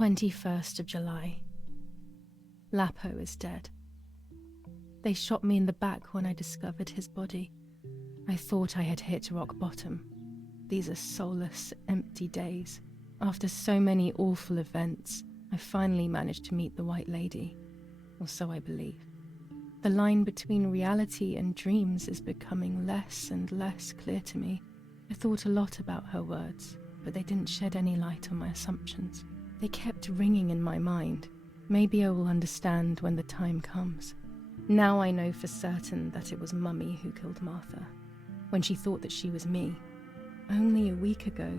21st of July. Lapo is dead. They shot me in the back when I discovered his body. I thought I had hit rock bottom. These are soulless, empty days. After so many awful events, I finally managed to meet the White Lady, or so I believe. The line between reality and dreams is becoming less and less clear to me. I thought a lot about her words, but they didn't shed any light on my assumptions. They kept ringing in my mind. Maybe I will understand when the time comes. Now I know for certain that it was Mummy who killed Martha, when she thought that she was me. Only a week ago,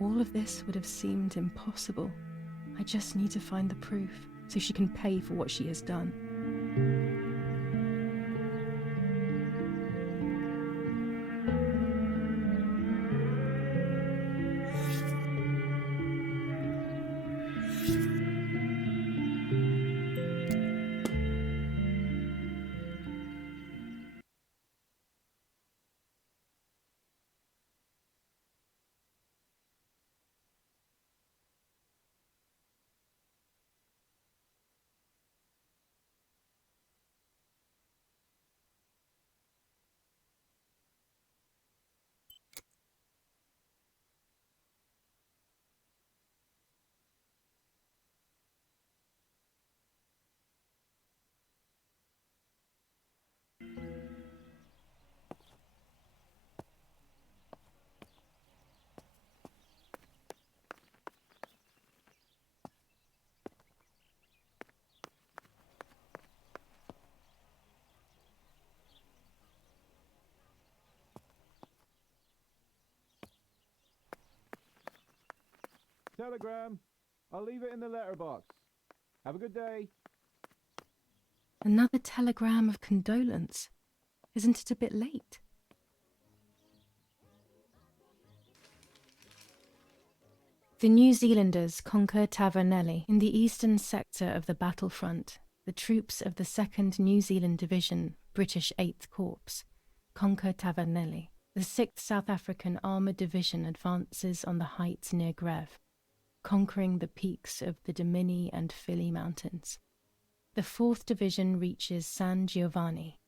all of this would have seemed impossible. I just need to find the proof, so she can pay for what she has done. Telegram. I'll leave it in the letterbox. Have a good day. Another telegram of condolence. Isn't it a bit late? The New Zealanders conquer Tavernelli. In the eastern sector of the battlefront, the troops of the 2nd New Zealand Division, British 8th Corps, conquer Tavernelli. The 6th South African Armoured Division advances on the heights near Greve, conquering the peaks of the Dimini and Fili Mountains. The 4th Division reaches San Giovanni.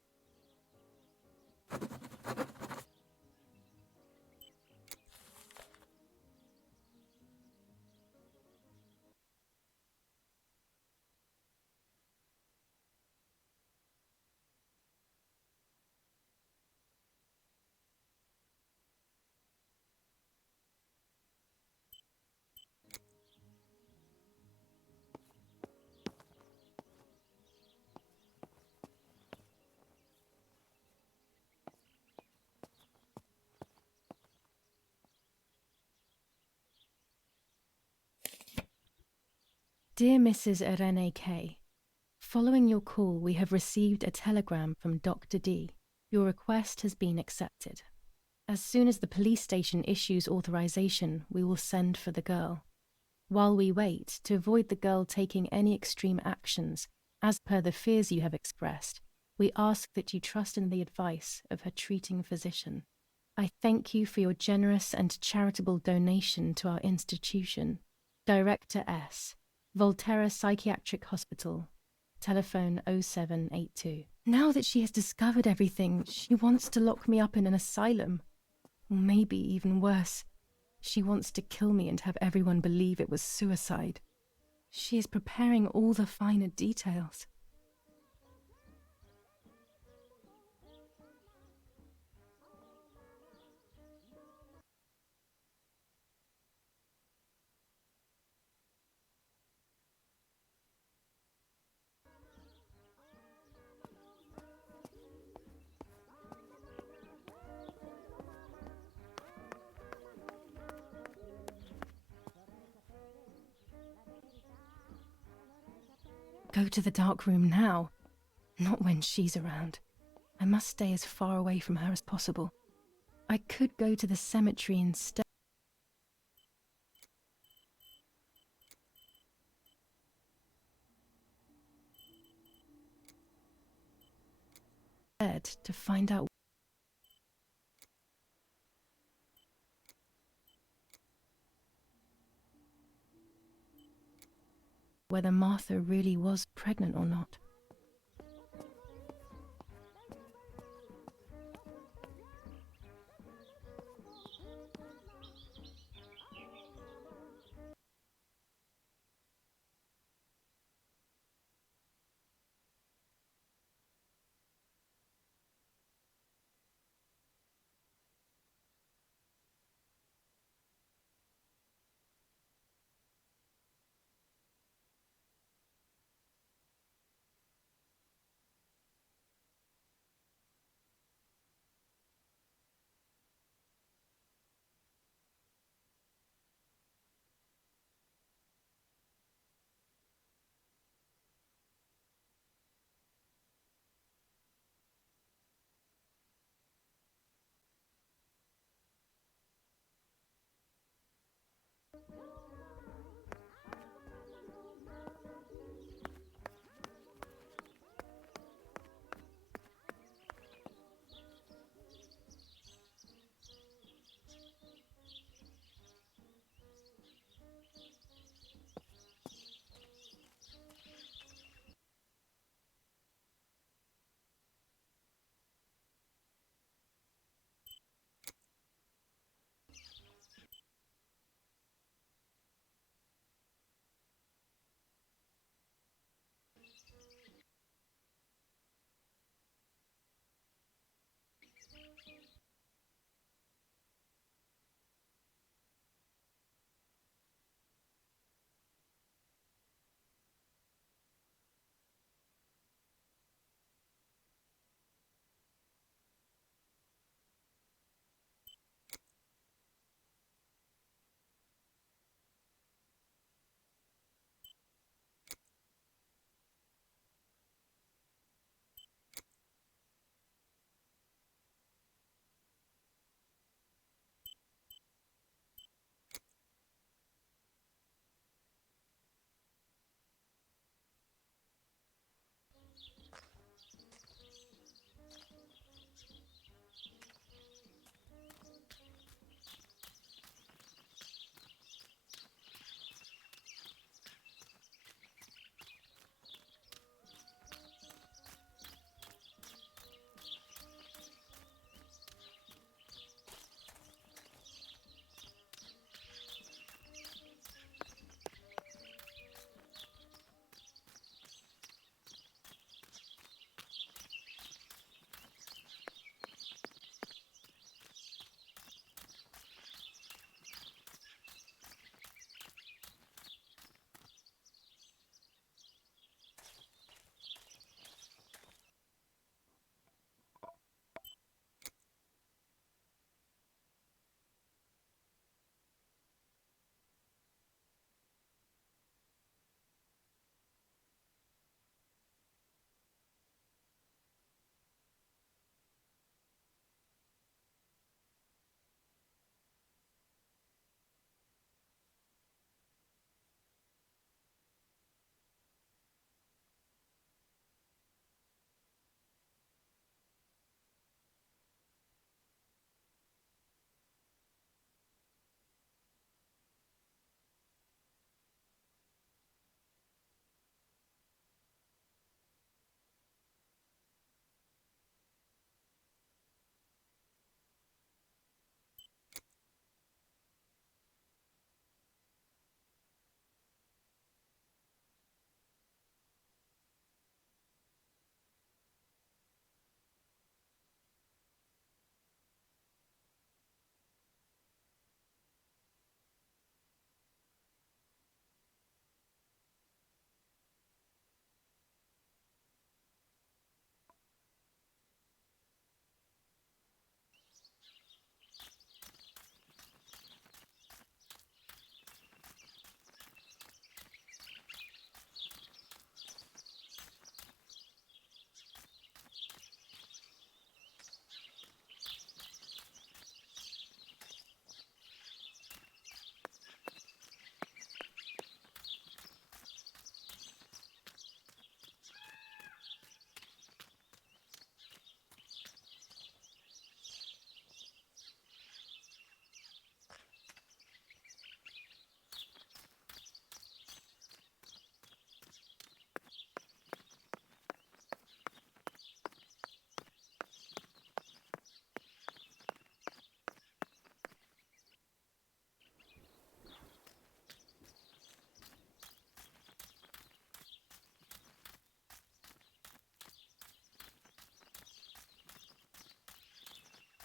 Dear Mrs. Irene K., following your call, we have received a telegram from Dr. D. Your request has been accepted. As soon as the police station issues authorization, we will send for the girl. While we wait, to avoid the girl taking any extreme actions, as per the fears you have expressed, we ask that you trust in the advice of her treating physician. I thank you for your generous and charitable donation to our institution. Director S., Volterra Psychiatric Hospital, telephone 0782. Now that she has discovered everything, she wants to lock me up in an asylum. Or maybe even worse, she wants to kill me and have everyone believe it was suicide. She is preparing all the finer details. Go to the dark room now. Not when she's around. I must stay as far away from her as possible. I could go to the cemetery instead to find out. whether Martha really was pregnant or not.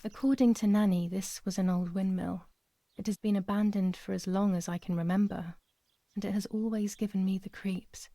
According to Nanny, this was an old windmill. It has been abandoned for as long as I can remember, and it has always given me the creeps.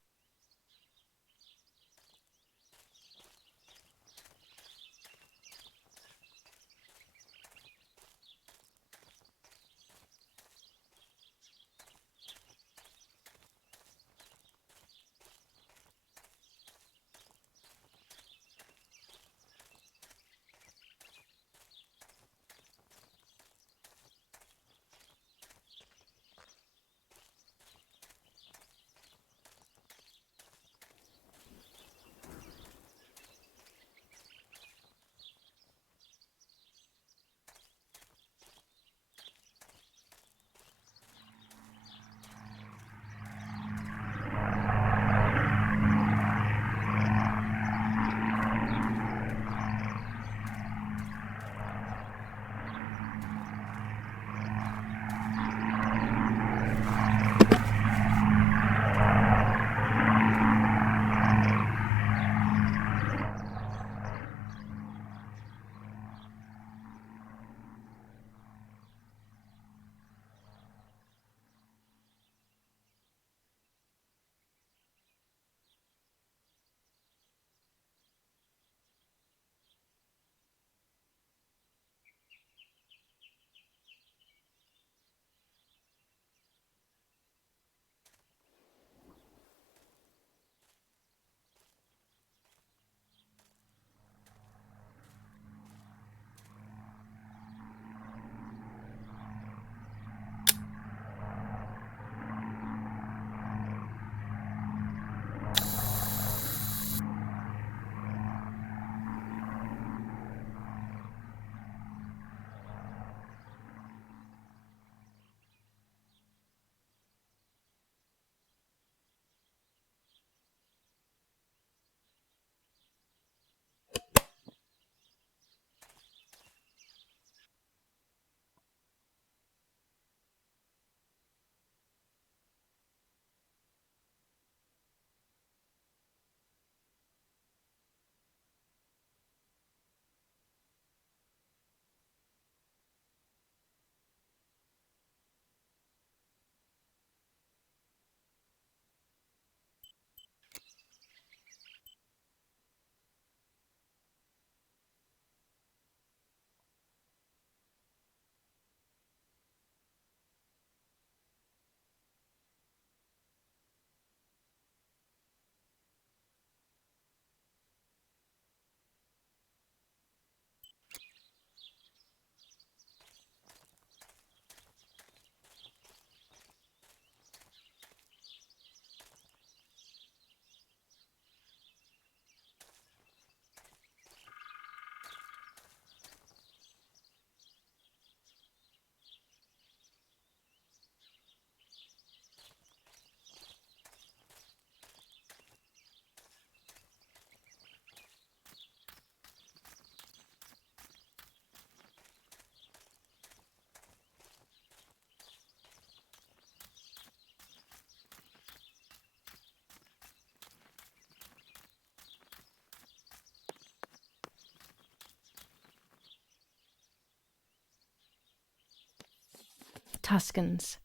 Tuscans.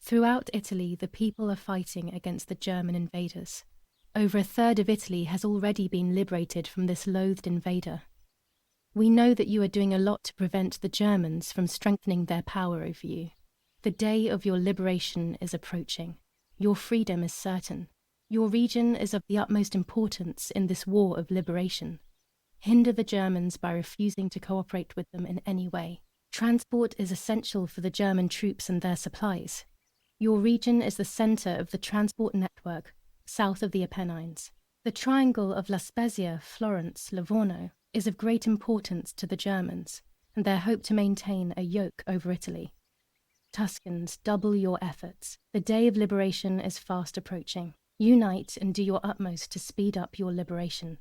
Throughout Italy, the people are fighting against the German invaders. Over a third of Italy has already been liberated from this loathed invader. We know that you are doing a lot to prevent the Germans from strengthening their power over you. The day of your liberation is approaching. Your freedom is certain. Your region is of the utmost importance in this war of liberation. Hinder the Germans by refusing to cooperate with them in any way. Transport is essential for the German troops and their supplies. Your region is the center of the transport network south of the Apennines. The triangle of La Spezia, Florence, Livorno is of great importance to the Germans and their hope to maintain a yoke over Italy. Tuscans, double your efforts. The day of liberation is fast approaching. Unite and do your utmost to speed up your liberation.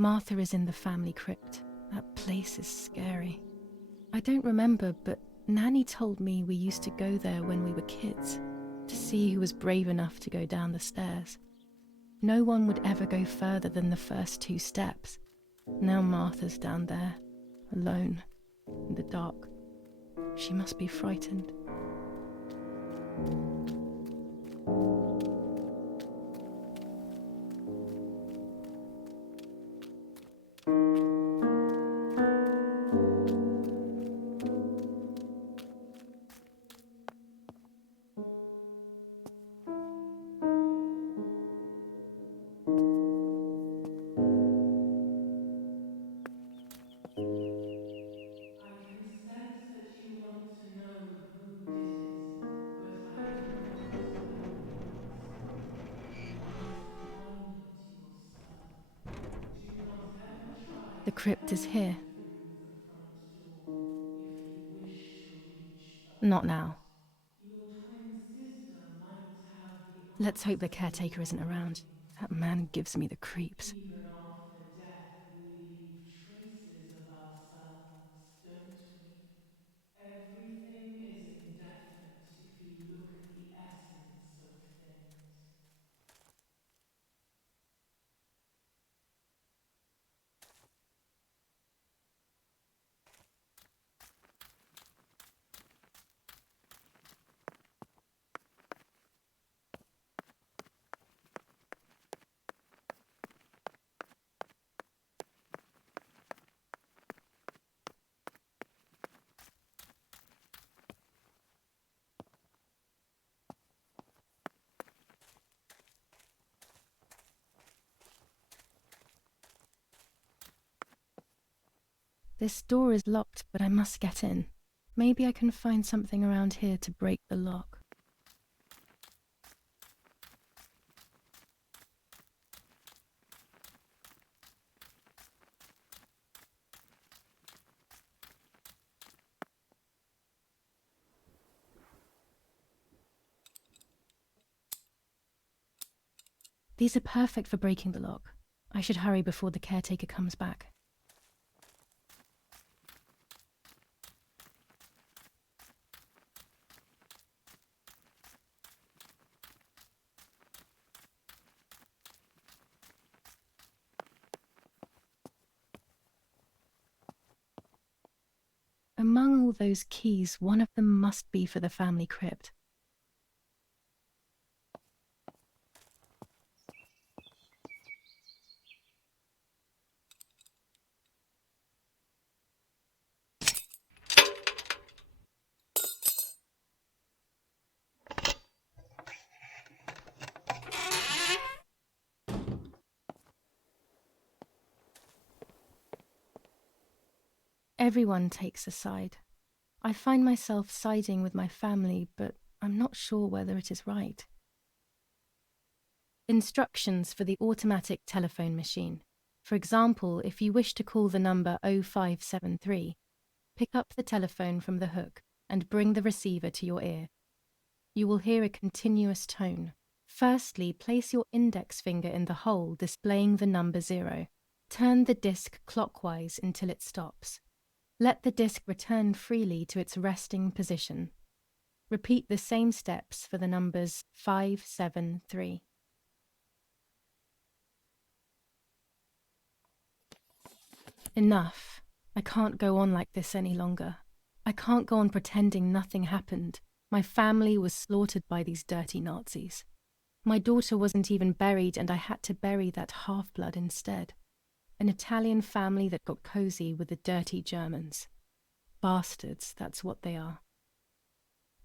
Martha is in the family crypt. That place is scary. I don't remember, but Nanny told me we used to go there when we were kids, to see who was brave enough to go down the stairs. No one would ever go further than the first 2 steps. Now Martha's down there, alone, in the dark. She must be frightened. I can sense that you want to know who did it, but I do not believe us. You must find it yourself. Do not ever try The to crypt is enter here. through the front door if you wish to reach the Not heart. now. Your twin sister might have the Let's hope the answer caretaker isn't you're around. looking That for. man gives me the creeps. Even after death, we leave traces of ourselves, don't we? Everything is indefinite if you look at the essence of things. This door is locked, but I must get in. Maybe I can find something around here to break the lock. These are perfect for breaking the lock. I should hurry before the caretaker comes back. Among all those keys, one of them must be for the family crypt. Everyone takes a side. I find myself siding with my family, but I'm not sure whether it is right. Instructions for the automatic telephone machine. For example, if you wish to call the number 0573, pick up the telephone from the hook and bring the receiver to your ear. You will hear a continuous tone. Firstly, place your index finger in the hole displaying the number 0. Turn the disc clockwise until it stops. Let the disc return freely to its resting position. Repeat the same steps for the numbers 573. Enough. I can't go on like this any longer. I can't go on pretending nothing happened. My family was slaughtered by these dirty Nazis. My daughter wasn't even buried, and I had to bury that half-blood instead. An Italian family that got cozy with the dirty Germans. Bastards, that's what they are.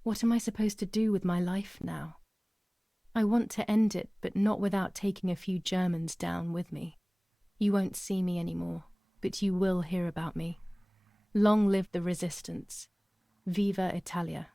What am I supposed to do with my life now? I want to end it, but not without taking a few Germans down with me. You won't see me anymore, but you will hear about me. Long live the resistance. Viva Italia.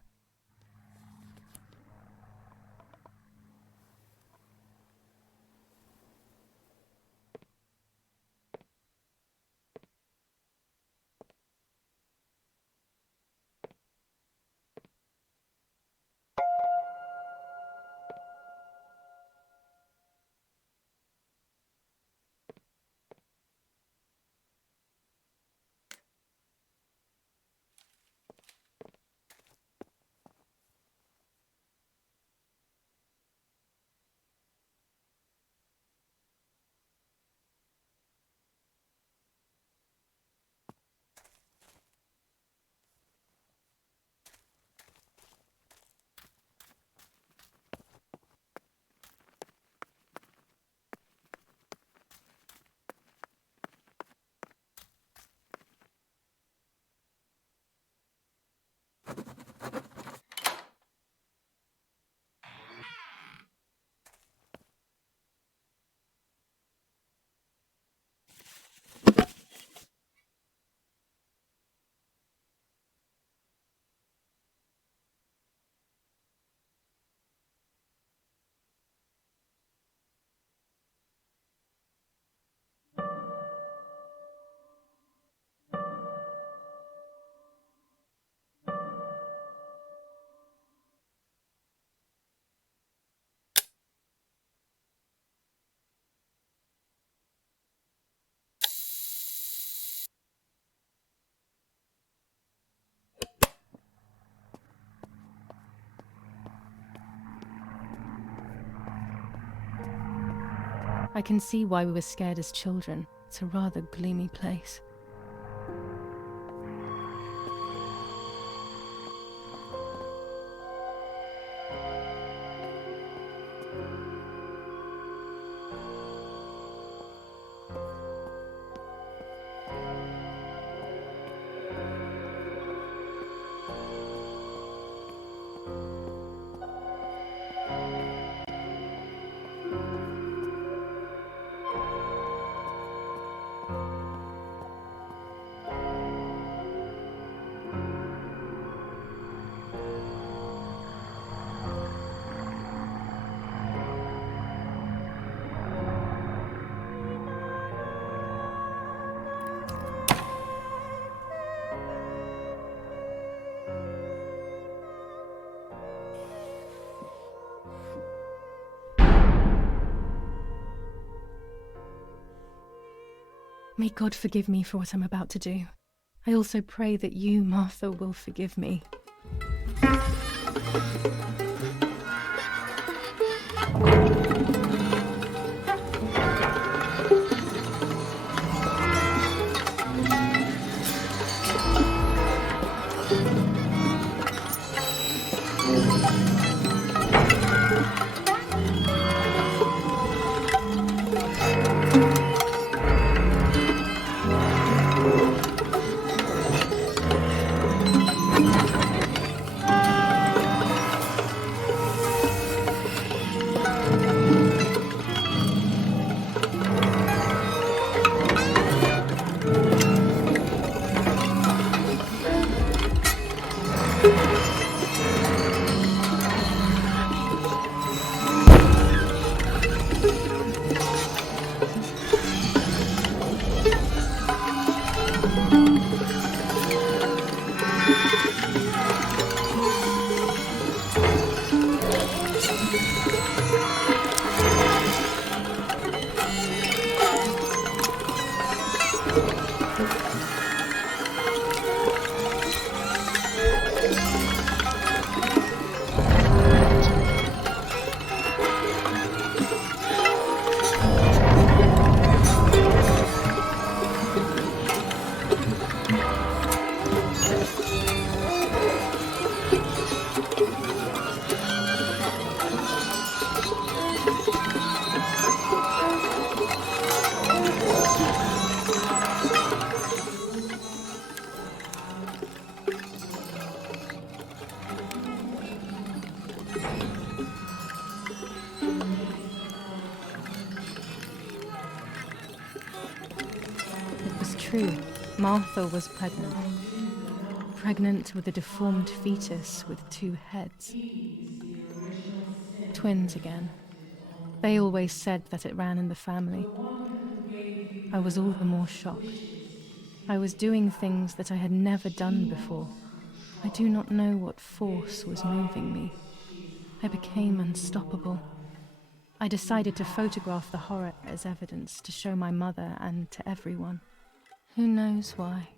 I can see why we were scared as children. It's a rather gloomy place. May God forgive me for what I'm about to do. I also pray that you, Martha, will forgive me. It was true. Martha was pregnant. Pregnant with a deformed fetus with 2 heads. Twins again. They always said that it ran in the family. I was all the more shocked. I was doing things that I had never done before. I do not know what force was moving me. I became unstoppable. I decided to photograph the horror as evidence to show my mother and to everyone. Who knows why?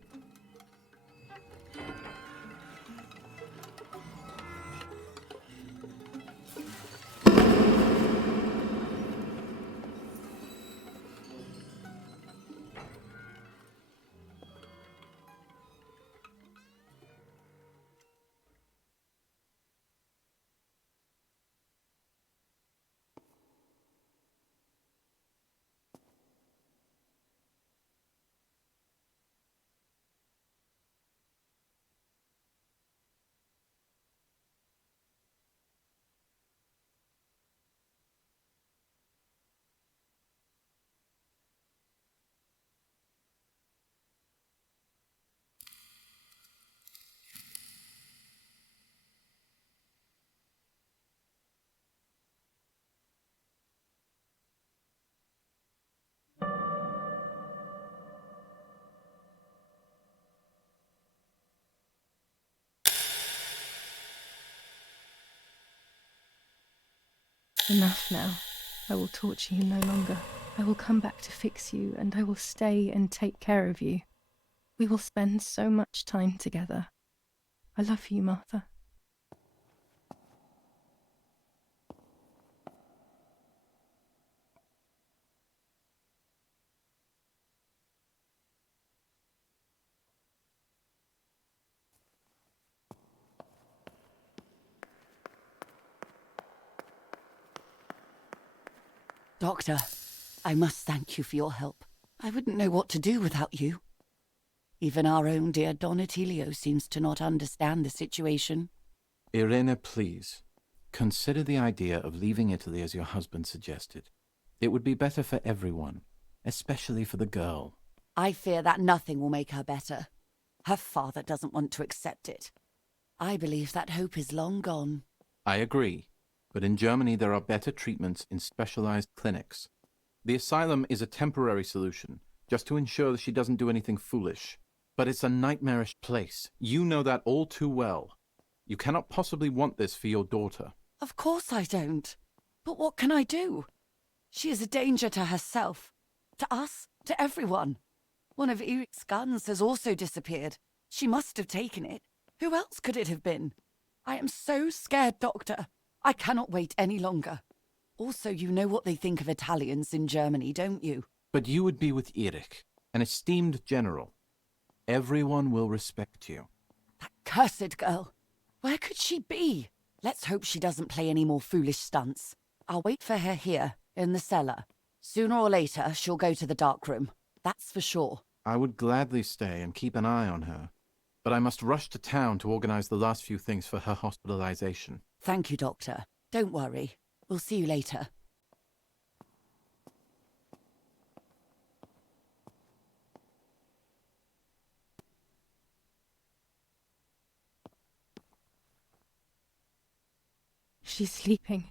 Enough now. I will torture you no longer. I will come back to fix you, and I will stay and take care of you. We will spend so much time together. I love you, Martha. Doctor, I must thank you for your help. I wouldn't know what to do without you. Even our own dear Donatello seems to not understand the situation. Irene, please. Consider the idea of leaving Italy as your husband suggested. It would be better for everyone, especially for the girl. I fear that nothing will make her better. Her father doesn't want to accept it. I believe that hope is long gone. I agree, but in Germany there are better treatments in specialized clinics. The asylum is a temporary solution, just to ensure that she doesn't do anything foolish. But it's a nightmarish place. You know that all too well. You cannot possibly want this for your daughter. Of course I don't. But what can I do? She is a danger to herself, to us, to everyone. One of Eric's guns has also disappeared. She must have taken it. Who else could it have been? I am so scared, Doctor. I cannot wait any longer. Also, you know what they think of Italians in Germany, don't you? But you would be with Eric, an esteemed general. Everyone will respect you. That cursed girl. Where could she be? Let's hope she doesn't play any more foolish stunts. I'll wait for her here, in the cellar. Sooner or later, she'll go to the dark room. That's for sure. I would gladly stay and keep an eye on her, but I must rush to town to organize the last few things for her hospitalization. Thank you, Doctor. Don't worry. We'll see you later. She's sleeping.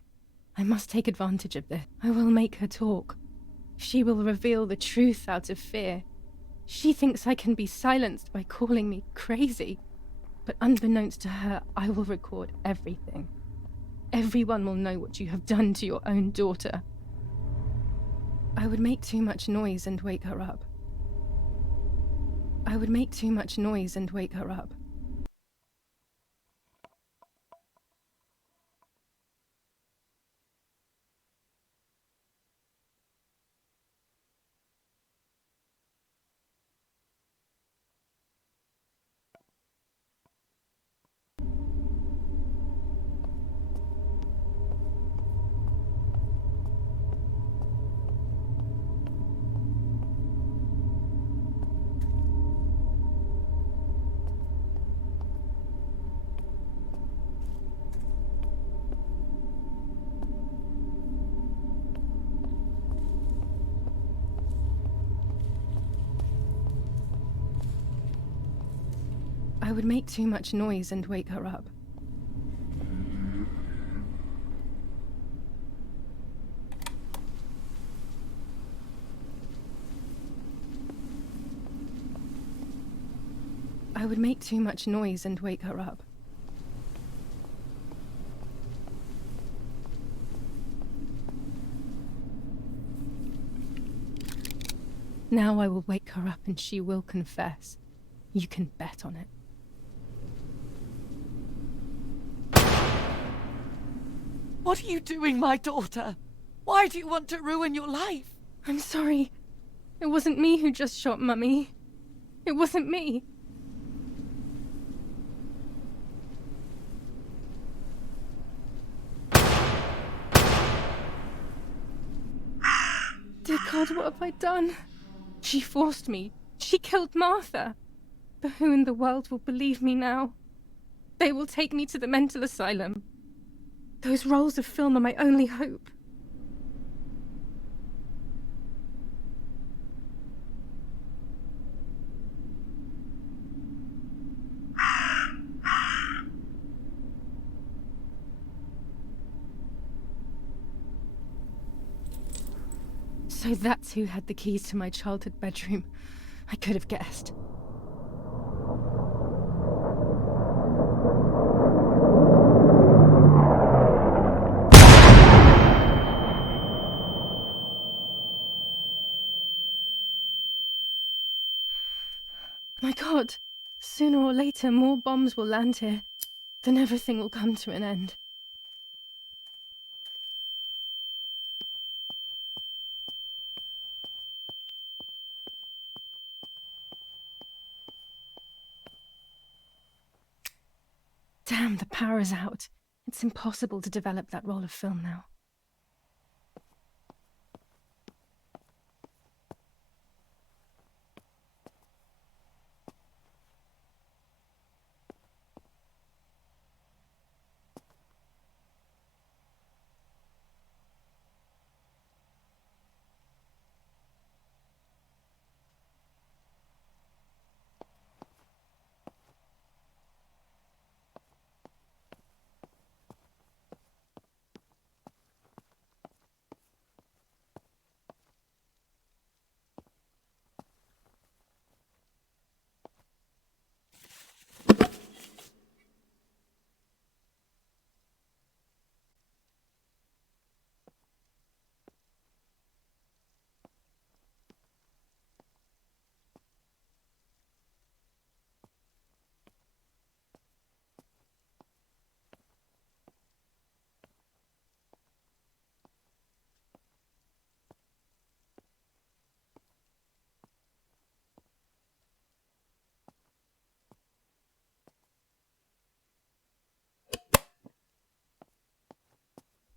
I must take advantage of this. I will make her talk. She will reveal the truth out of fear. She thinks I can be silenced by calling me crazy. But unbeknownst to her, I will record everything. Everyone will know what you have done to your own daughter. I would make too much noise and wake her up. I would make too much noise and wake her up. I would make too much noise and wake her up. I would make too much noise and wake her up. Now I will wake her up and she will confess. You can bet on it. What are you doing, my daughter? Why do you want to ruin your life? I'm sorry. It wasn't me who just shot Mummy. It wasn't me. Dear God, what have I done? She forced me. She killed Martha. But who in the world will believe me now? They will take me to the mental asylum. Those rolls of film are my only hope. So that's who had the keys to my childhood bedroom. I could have guessed. My God, sooner or later more bombs will land here. Then everything will come to an end. Damn, the power is out. It's impossible to develop that roll of film now.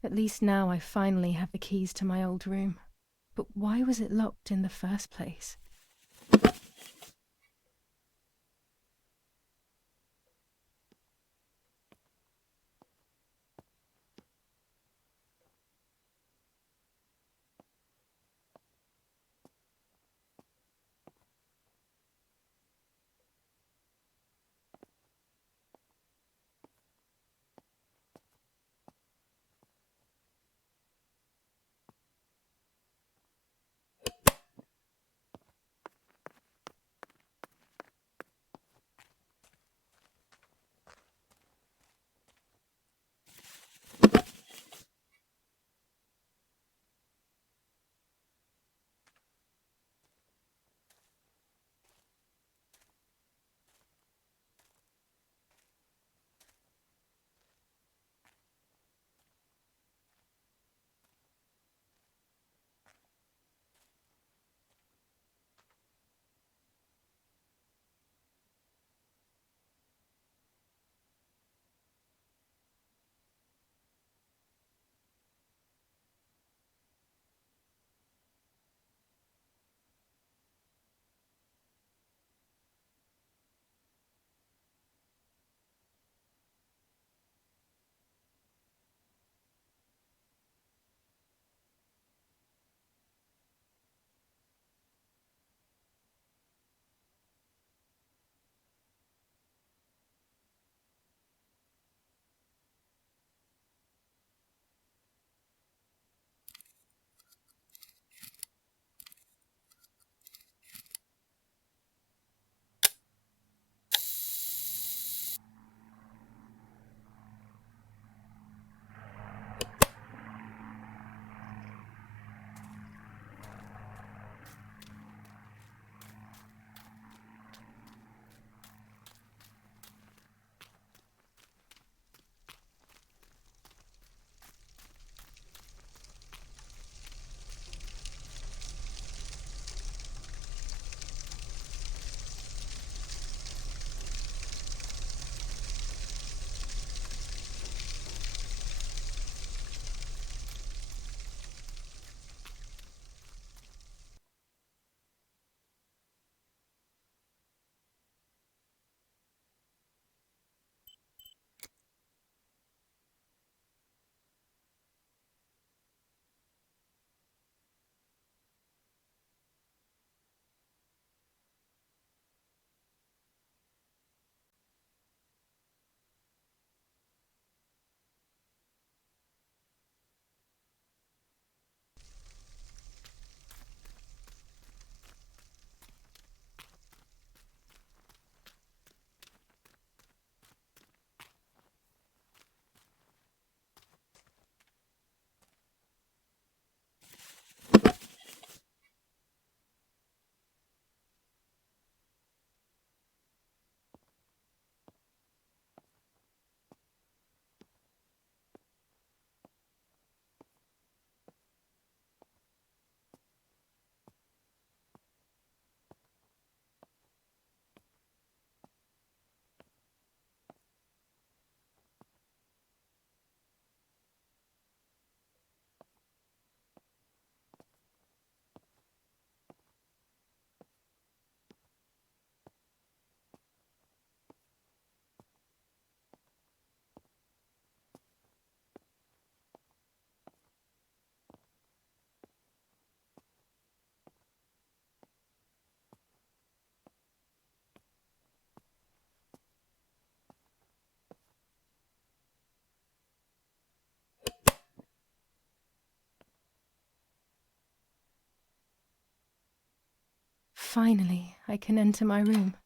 At least now I finally have the keys to my old room. But why was it locked in the first place? Finally, I can enter my room.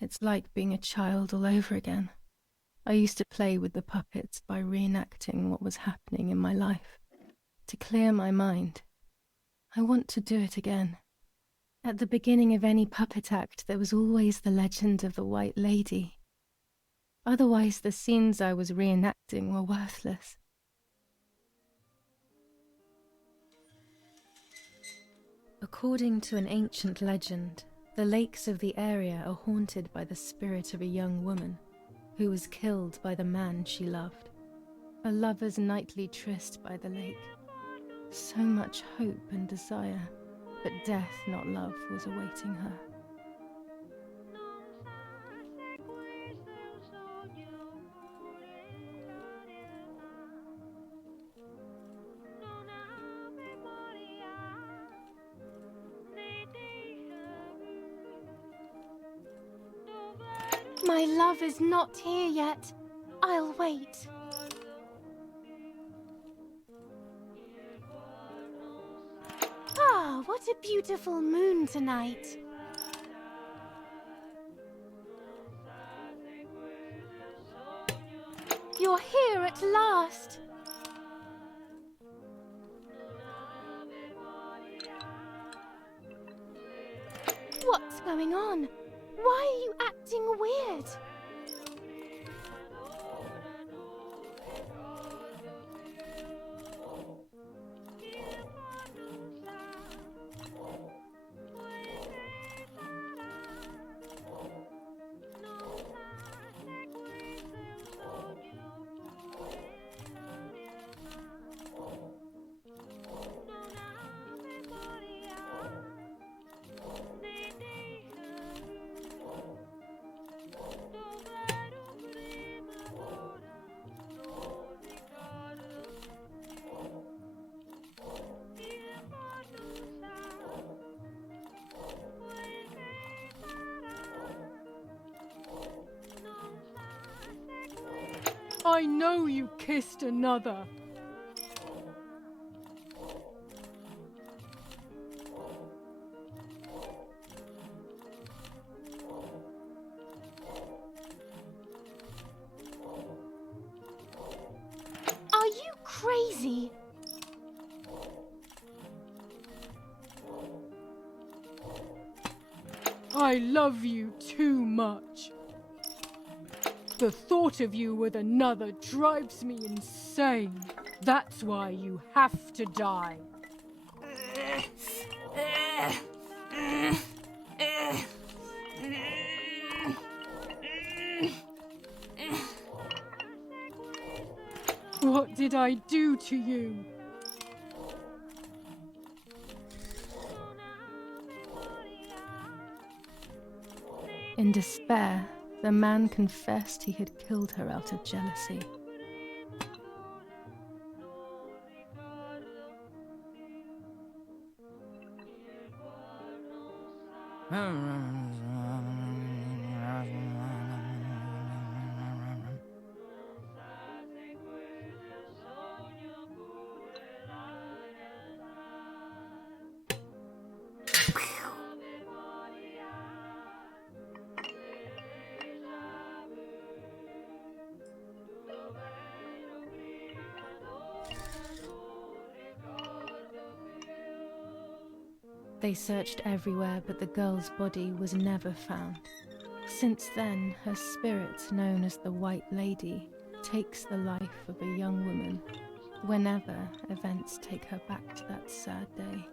It's like being a child all over again. I used to play with the puppets by reenacting what was happening in my life, to clear my mind. I want to do it again. At the beginning of any puppet act, there was always the legend of the White Lady. Otherwise, the scenes I was reenacting were worthless. According to an ancient legend, the lakes of the area are haunted by the spirit of a young woman who was killed by the man she loved. A lover's nightly tryst by the lake. So much hope and desire, but death, not love, was awaiting her. My love is not here yet. I'll wait. Ah, what a beautiful moon tonight. You're here at last. What's going on? Why are you acting weird? I know you kissed another. Are you crazy? I love you too much. The thought of you with another drives me insane. That's why you have to die. What did I do to you? In despair, the man confessed he had killed her out of jealousy. They searched everywhere, but the girl's body was never found. Since then, her spirit, known as the White Lady, takes the life of a young woman whenever events take her back to that sad day.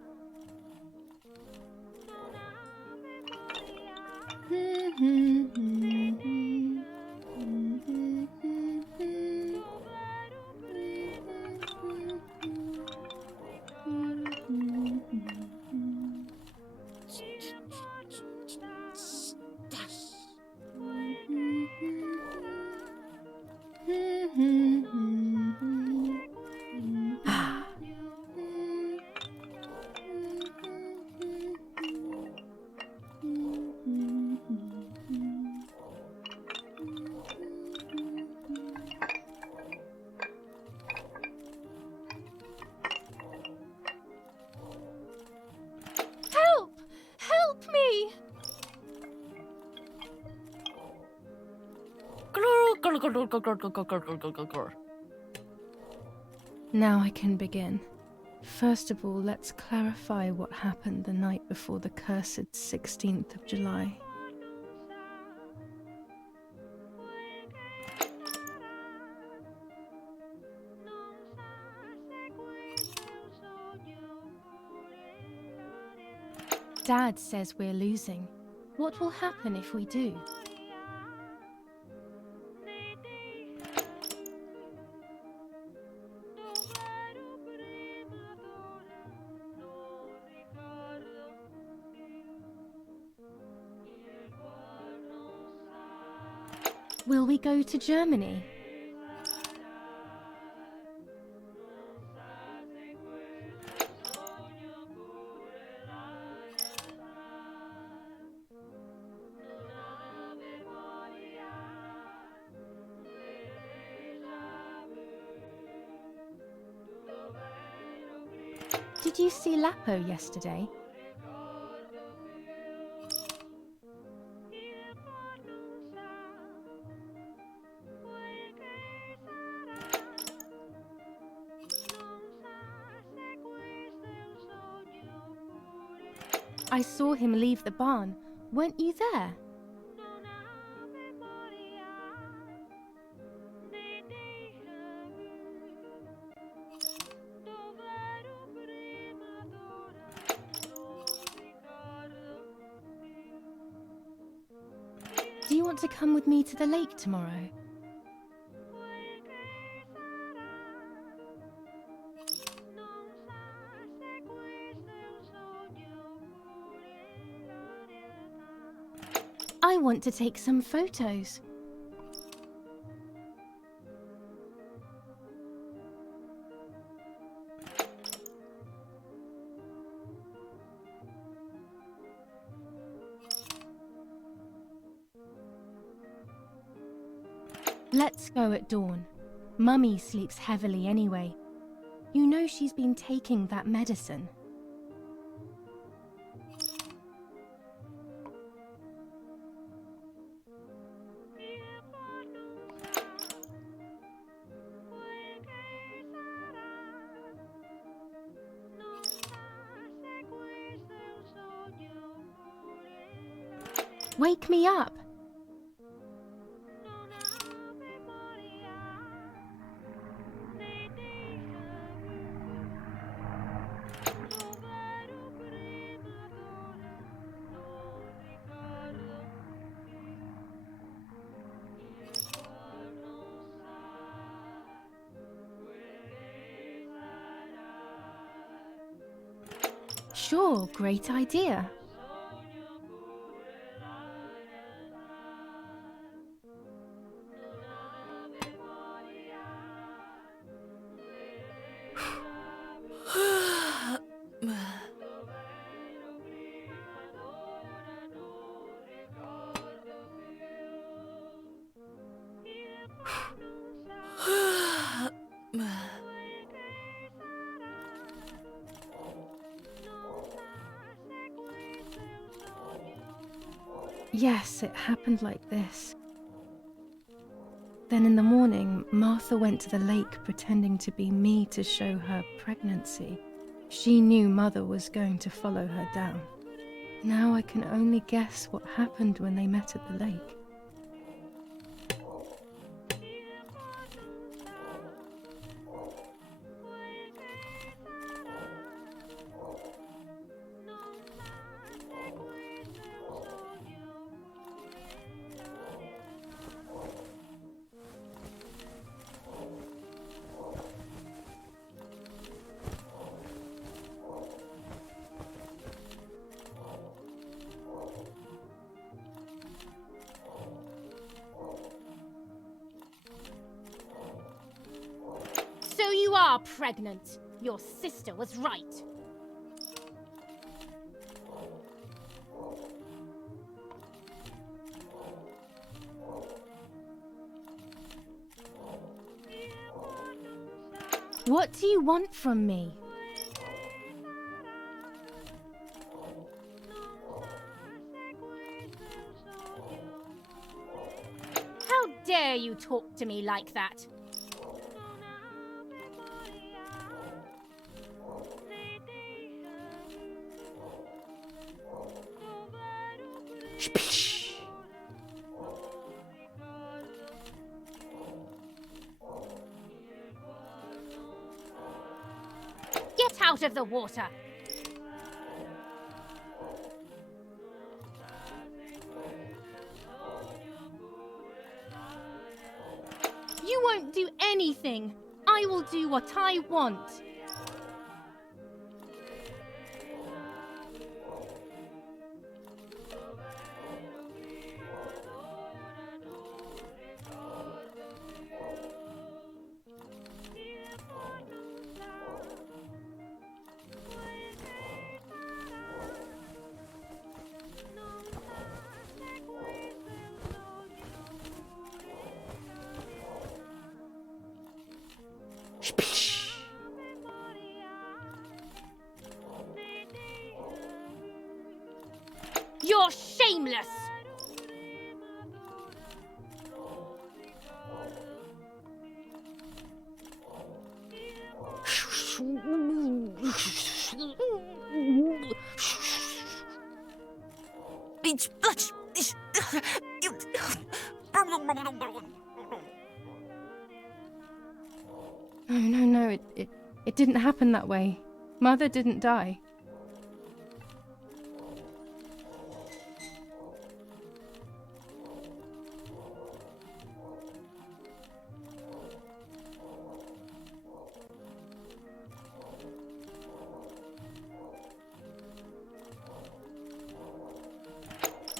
Help! Help me! Now I can begin. First of all, let's clarify what happened the night before the cursed 16th of July. Dad says we're losing. What will happen if we do? Will we go to Germany? Did you see Lapo yesterday? I saw him leave the barn. Weren't you there? Do you want to come with me to the lake tomorrow? I want to take some photos. Let's go at dawn. Mummy sleeps heavily anyway. You know she's been taking that medicine. Wake me up! Sure, great idea. Yes, it happened like this. Then in the morning, Martha went to the lake pretending to be me to show her pregnancy. She knew Mother was going to follow her down. Now I can only guess what happened when they met at the lake. So you are pregnant. Your sister was right. What do you want from me? How dare you talk to me like that? Get out of the water! anything. I will do what I want. You're shameless! No, it didn't happen that way. Mother didn't die.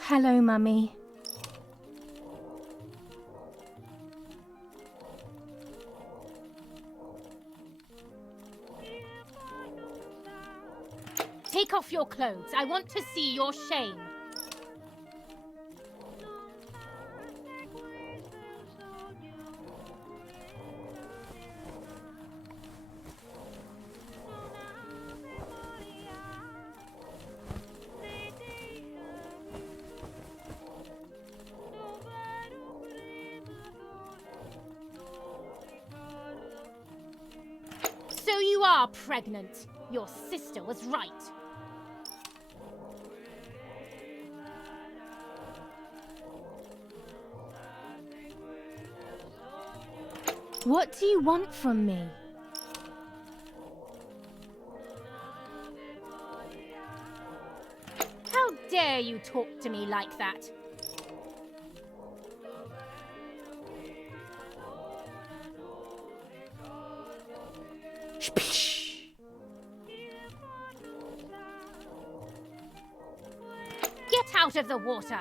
Hello, Mummy. Take off your clothes. I want to see your shame. So you are pregnant. Your sister was right. What do you want from me? How dare you talk to me like that? Get out of the water!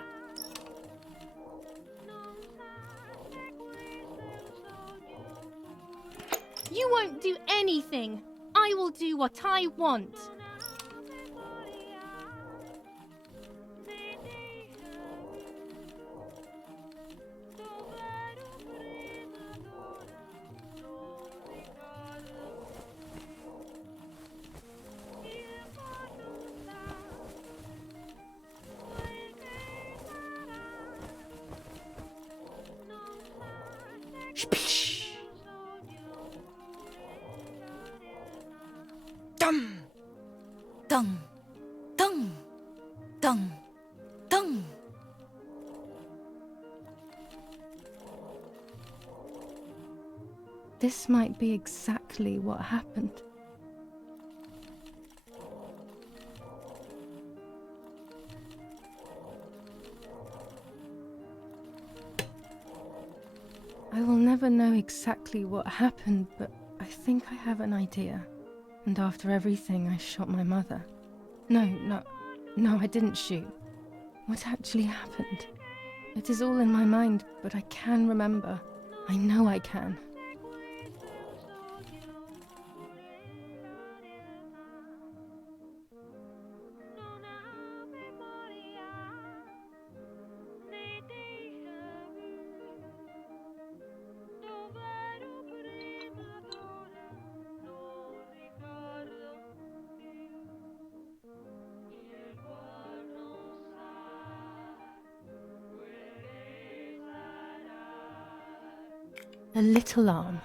You won't do anything. I will do what I want. Dum, dung, dung, dung, dung. This might be exactly what happened. I will never know exactly what happened, but I think I have an idea. And after everything, I shot my mother. No, I didn't shoot. What actually happened? It is all in my mind, but I can remember. I know I can. A little arm.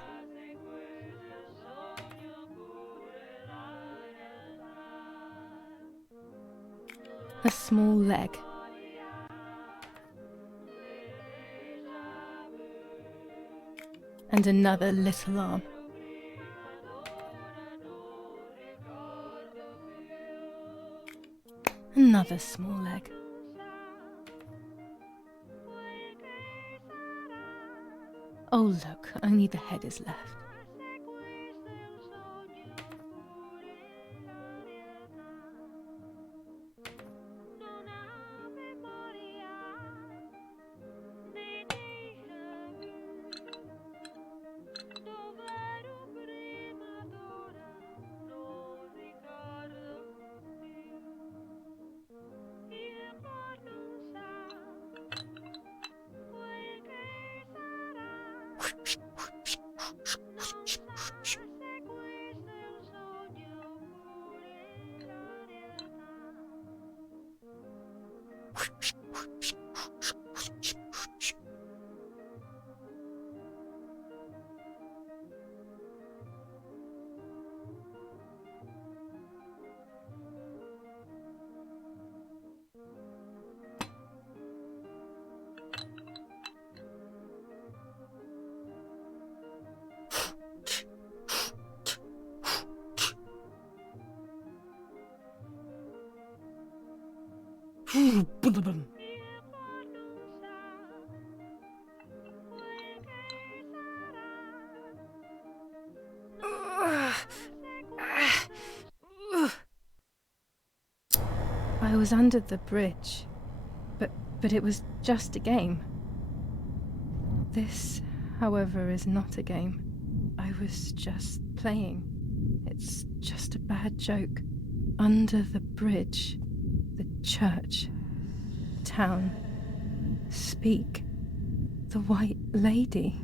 A small leg. And another little arm. Another small leg. Oh look, only the head is left. I was under the bridge, but it was just a game. This, however, is not a game. I was just playing. It's just a bad joke. Under the bridge, the church, town, speak, the White Lady.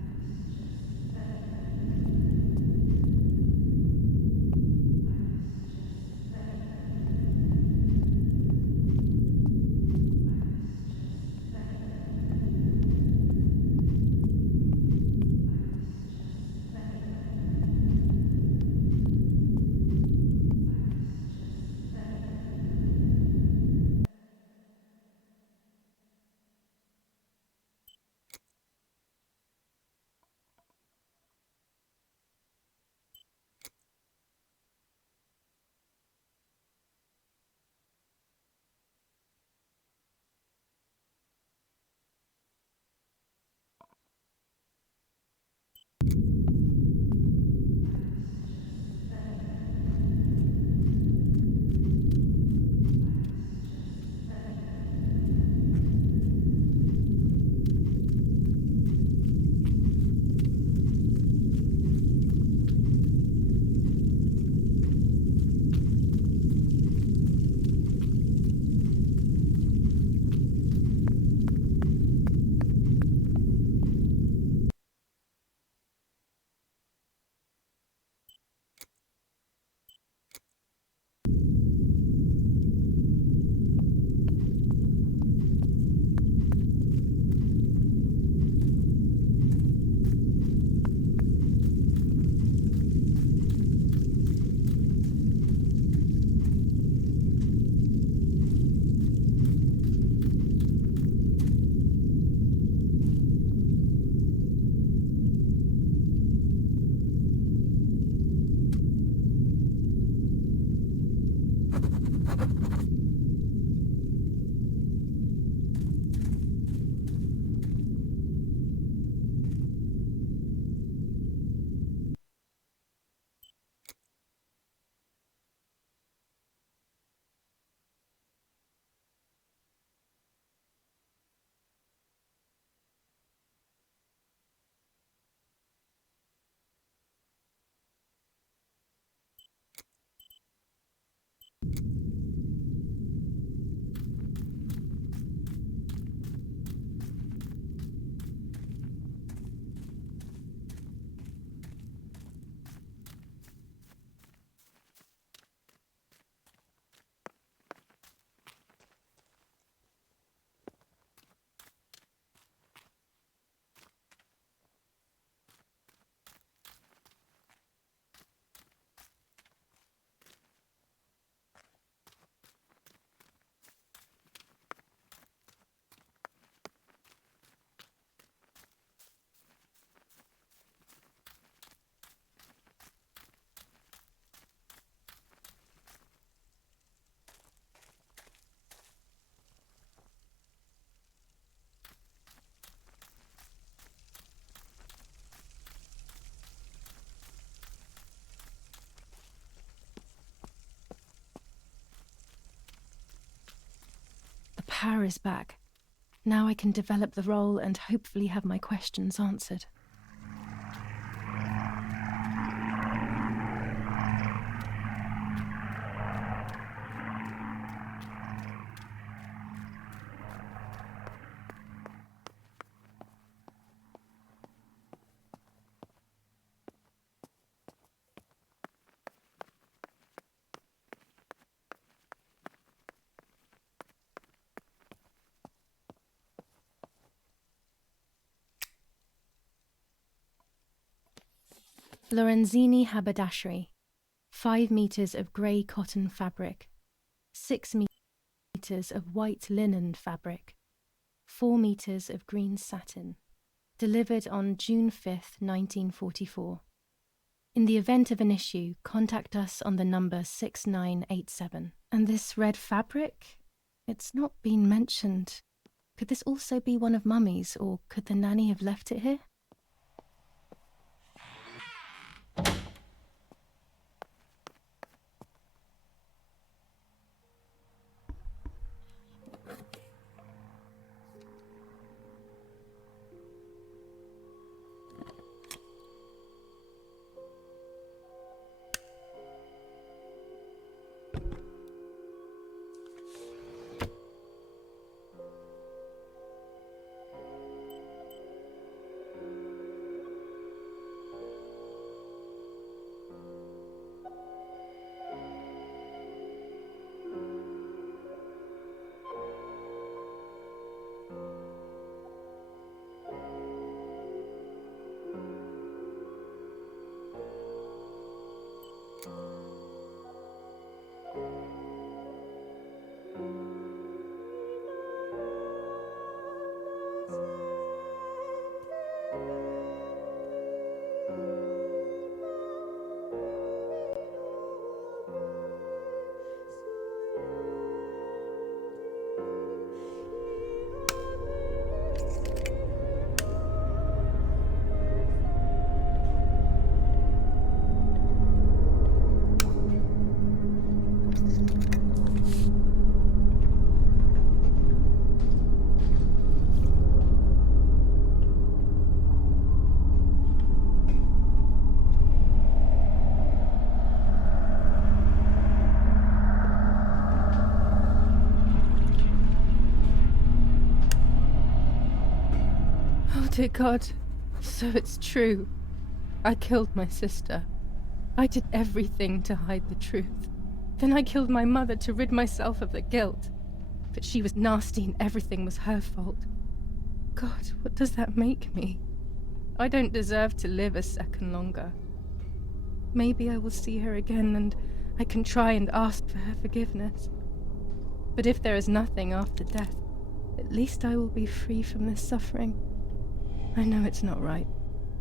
The power is back. Now I can develop the role and hopefully have my questions answered. Lorenzini haberdashery, 5 meters of grey cotton fabric, 6 meters of white linen fabric, 4 meters of green satin. Delivered on June 5th, 1944. In the event of an issue, contact us on the number 6987. And this red fabric? It's not been mentioned. Could this also be one of Mummy's, or could the nanny have left it here? Dear God, so it's true. I killed my sister. I did everything to hide the truth. Then I killed my mother to rid myself of the guilt. That she was nasty and everything was her fault. God, what does that make me? I don't deserve to live a second longer. Maybe I will see her again and I can try and ask for her forgiveness. But if there is nothing after death, at least I will be free from this suffering. I know it's not right,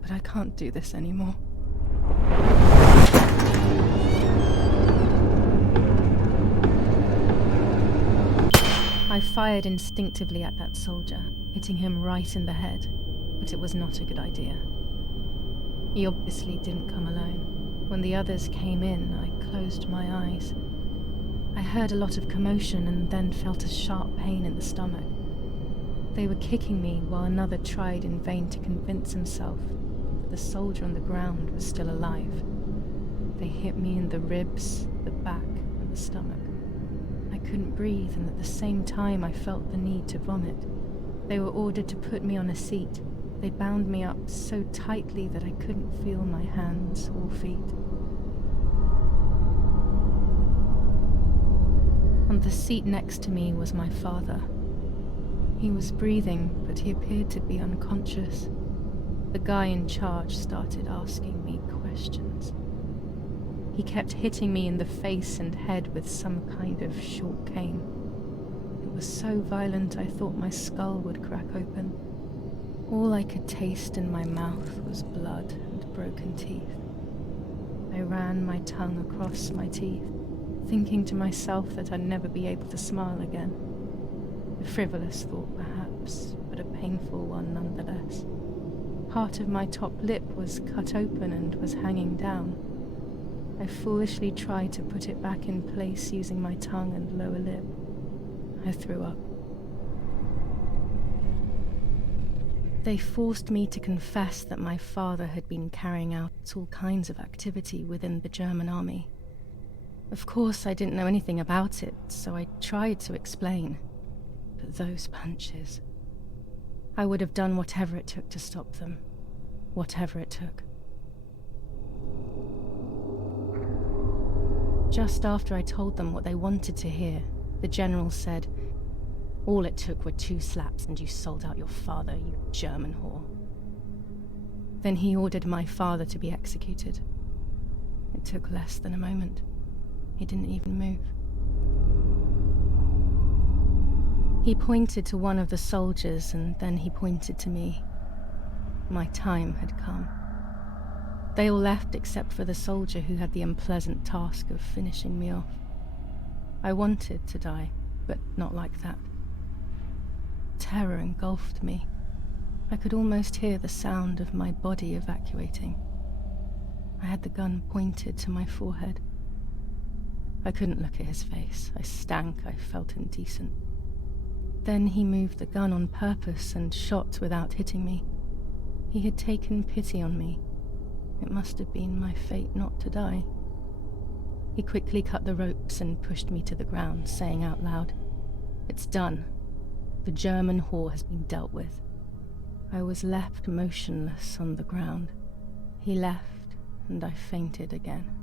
but I can't do this anymore. I fired instinctively at that soldier, hitting him right in the head, but it was not a good idea. He obviously didn't come alone. When the others came in, I closed my eyes. I heard a lot of commotion and then felt a sharp pain in the stomach. They were kicking me while another tried in vain to convince himself that the soldier on the ground was still alive. They hit me in the ribs, the back, and the stomach. I couldn't breathe, and at the same time I felt the need to vomit. They were ordered to put me on a seat. They bound me up so tightly that I couldn't feel my hands or feet. On the seat next to me was my father. He was breathing, but he appeared to be unconscious. The guy in charge started asking me questions. He kept hitting me in the face and head with some kind of short cane. It was so violent I thought my skull would crack open. All I could taste in my mouth was blood and broken teeth. I ran my tongue across my teeth, thinking to myself that I'd never be able to smile again. A frivolous thought, perhaps, but a painful one nonetheless. Part of my top lip was cut open and was hanging down. I foolishly tried to put it back in place using my tongue and lower lip. I threw up. They forced me to confess that my father had been carrying out all kinds of activity within the German army. Of course, I didn't know anything about it, so I tried to explain. But those punches... I would have done whatever it took to stop them. Whatever it took. Just after I told them what they wanted to hear, the general said, "All it took were 2 slaps and you sold out your father, you German whore." Then he ordered my father to be executed. It took less than a moment. He didn't even move. He pointed to one of the soldiers, and then he pointed to me. My time had come. They all left except for the soldier who had the unpleasant task of finishing me off. I wanted to die, but not like that. Terror engulfed me. I could almost hear the sound of my body evacuating. I had the gun pointed to my forehead. I couldn't look at his face. I stank. I felt indecent. Then he moved the gun on purpose and shot without hitting me. He had taken pity on me. It must have been my fate not to die. He quickly cut the ropes and pushed me to the ground, saying out loud, "It's done. The German whore has been dealt with." I was left motionless on the ground. He left, and I fainted again.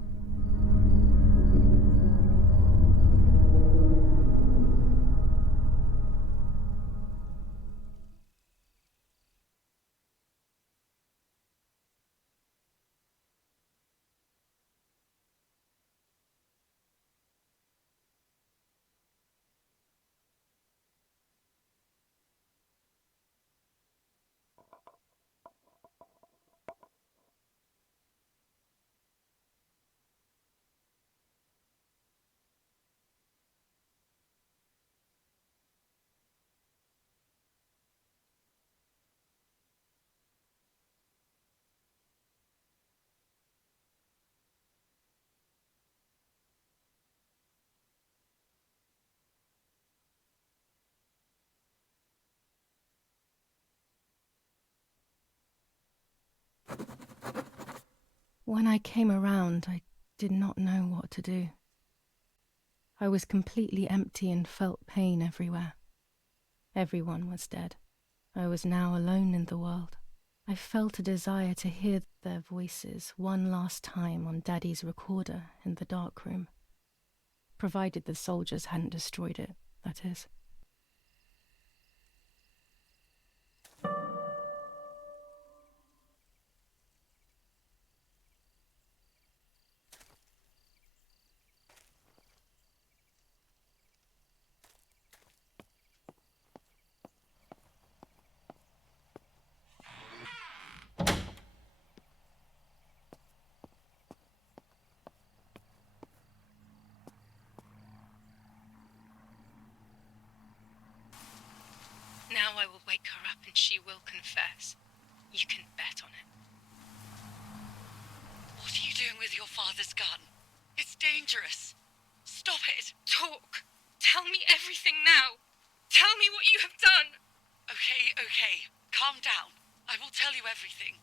When I came around, I did not know what to do. I was completely empty and felt pain everywhere. Everyone was dead. I was now alone in the world. I felt a desire to hear their voices one last time on Daddy's recorder in the dark room. Provided the soldiers hadn't destroyed it, that is. Now I will wake her up and she will confess. You can bet on it. What are you doing with your father's gun? It's dangerous. Stop it. Talk! Tell me everything now! Tell me what you have done! Okay. Calm down. I will tell you everything.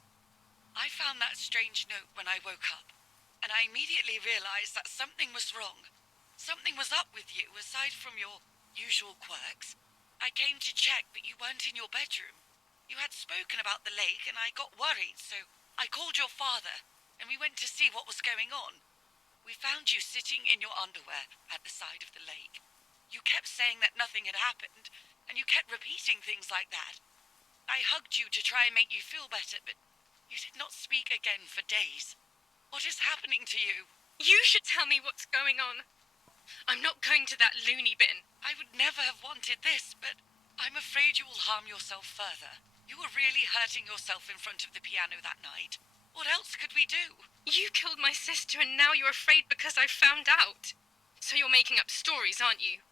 I found that strange note when I woke up, and I immediately realized that something was wrong. Something was up with you, aside from your usual quirks. I came to check, but you weren't in your bedroom. You had spoken about the lake, and I got worried, so I called your father, and we went to see what was going on. We found you sitting in your underwear at the side of the lake. You kept saying that nothing had happened, and you kept repeating things like that. I hugged you to try and make you feel better, but you did not speak again for days. What is happening to you? You should tell me what's going on. I'm not going to that loony bin. I would never have wanted this, but I'm afraid you will harm yourself further. You were really hurting yourself in front of the piano that night. What else could we do? You killed my sister and now you're afraid because I found out. So you're making up stories, aren't you?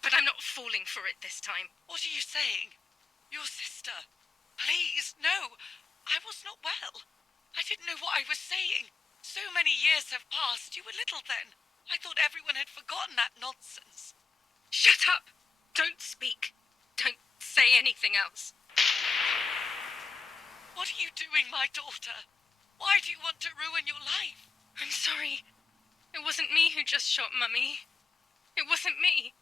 But I'm not falling for it this time. What are you saying? Your sister? Please, no. I was not well. I didn't know what I was saying. So many years have passed. You were little then. I thought everyone had forgotten that nonsense. Shut up! Don't speak. Don't say anything else. What are you doing, my daughter? Why do you want to ruin your life? I'm sorry. It wasn't me who just shot Mummy. It wasn't me.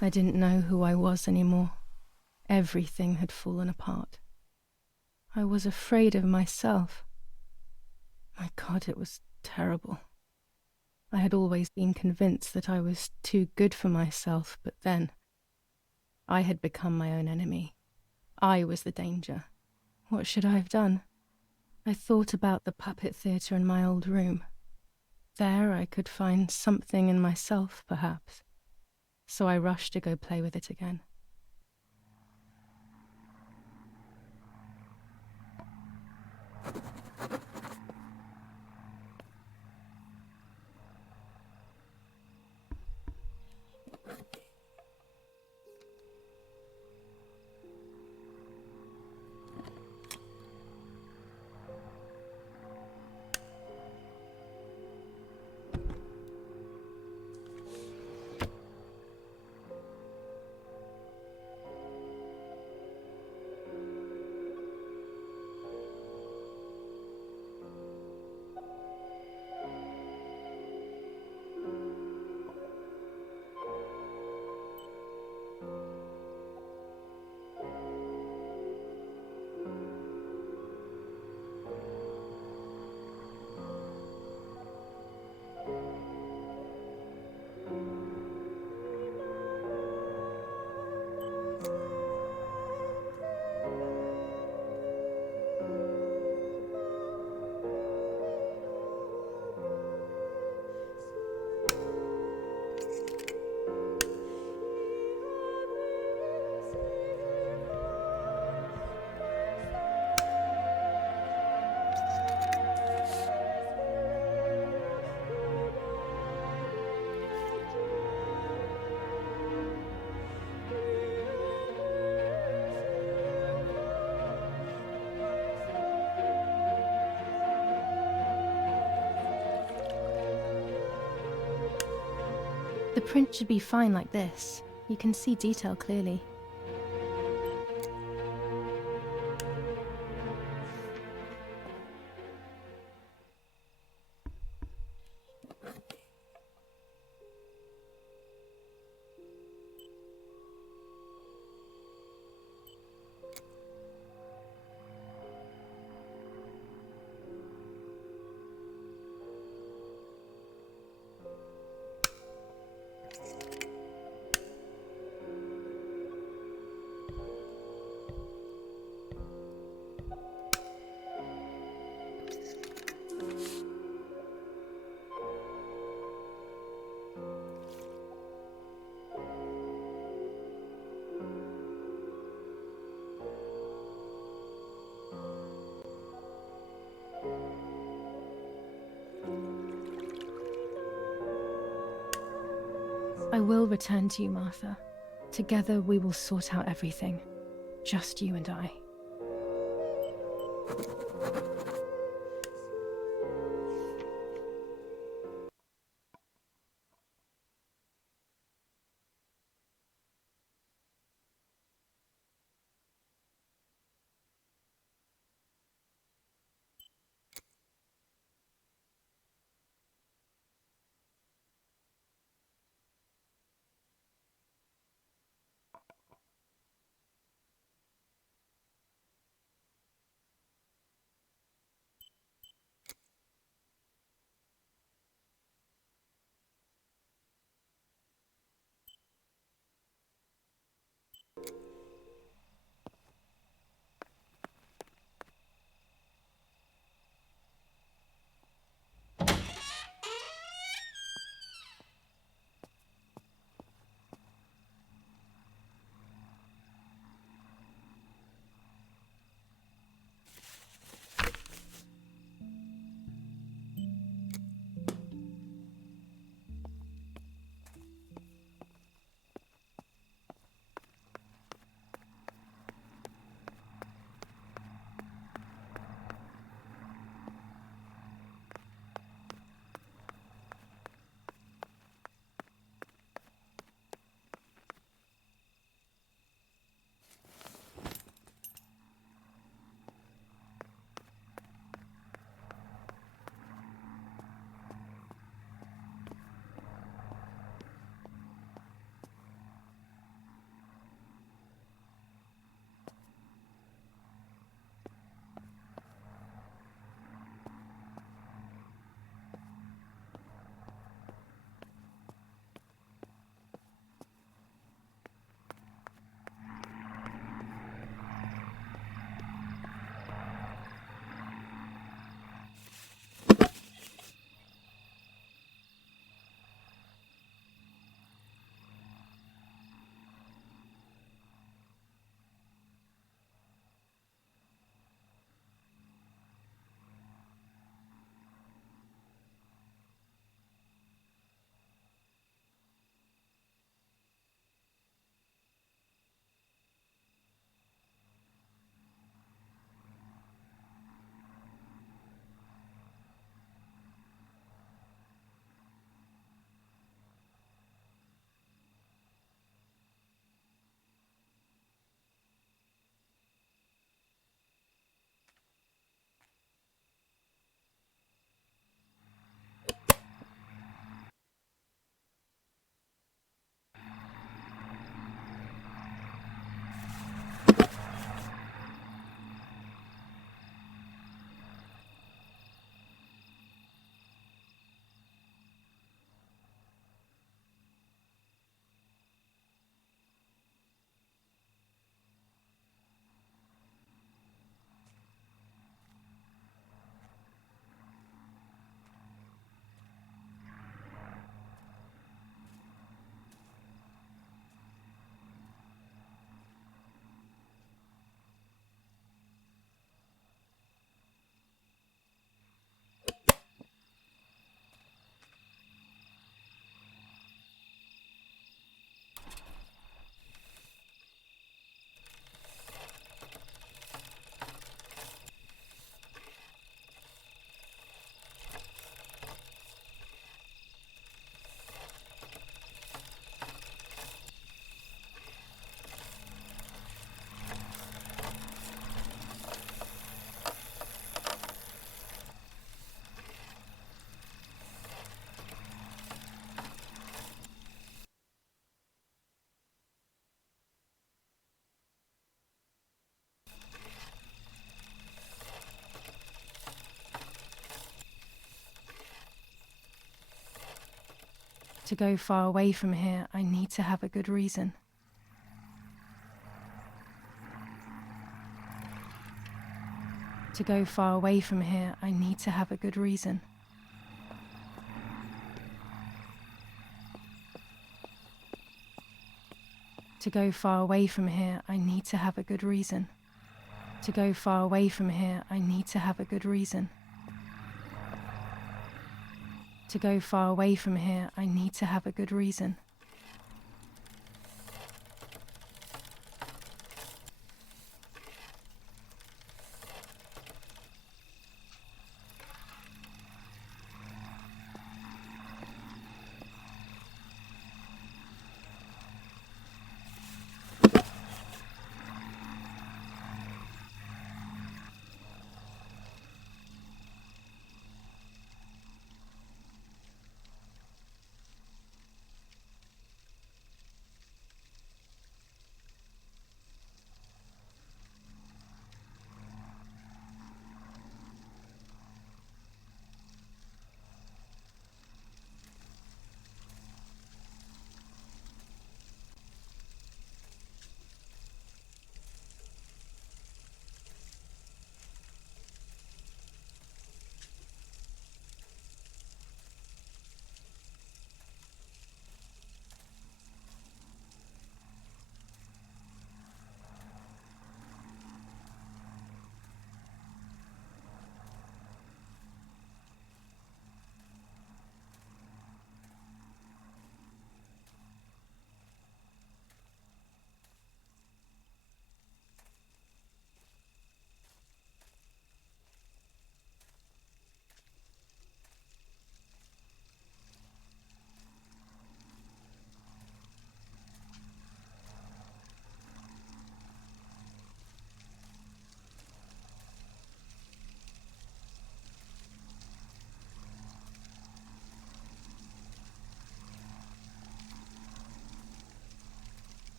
I didn't know who I was anymore. Everything had fallen apart. I was afraid of myself. My God, it was terrible. I had always been convinced that I was too good for myself, but then I had become my own enemy. I was the danger. What should I have done? I thought about the puppet theatre in my old room. There I could find something in myself, perhaps. So I rushed to go play with it again. The print should be fine like this. You can see detail clearly. I will return to you, Martha. Together we will sort out everything. Just you and I. To go far away from here, I need to have a good reason. To go far away from here, I need to have a good reason. To go far away from here, I need to have a good reason. To go far away from here, I need to have a good reason. To go far away from here, I need to have a good reason.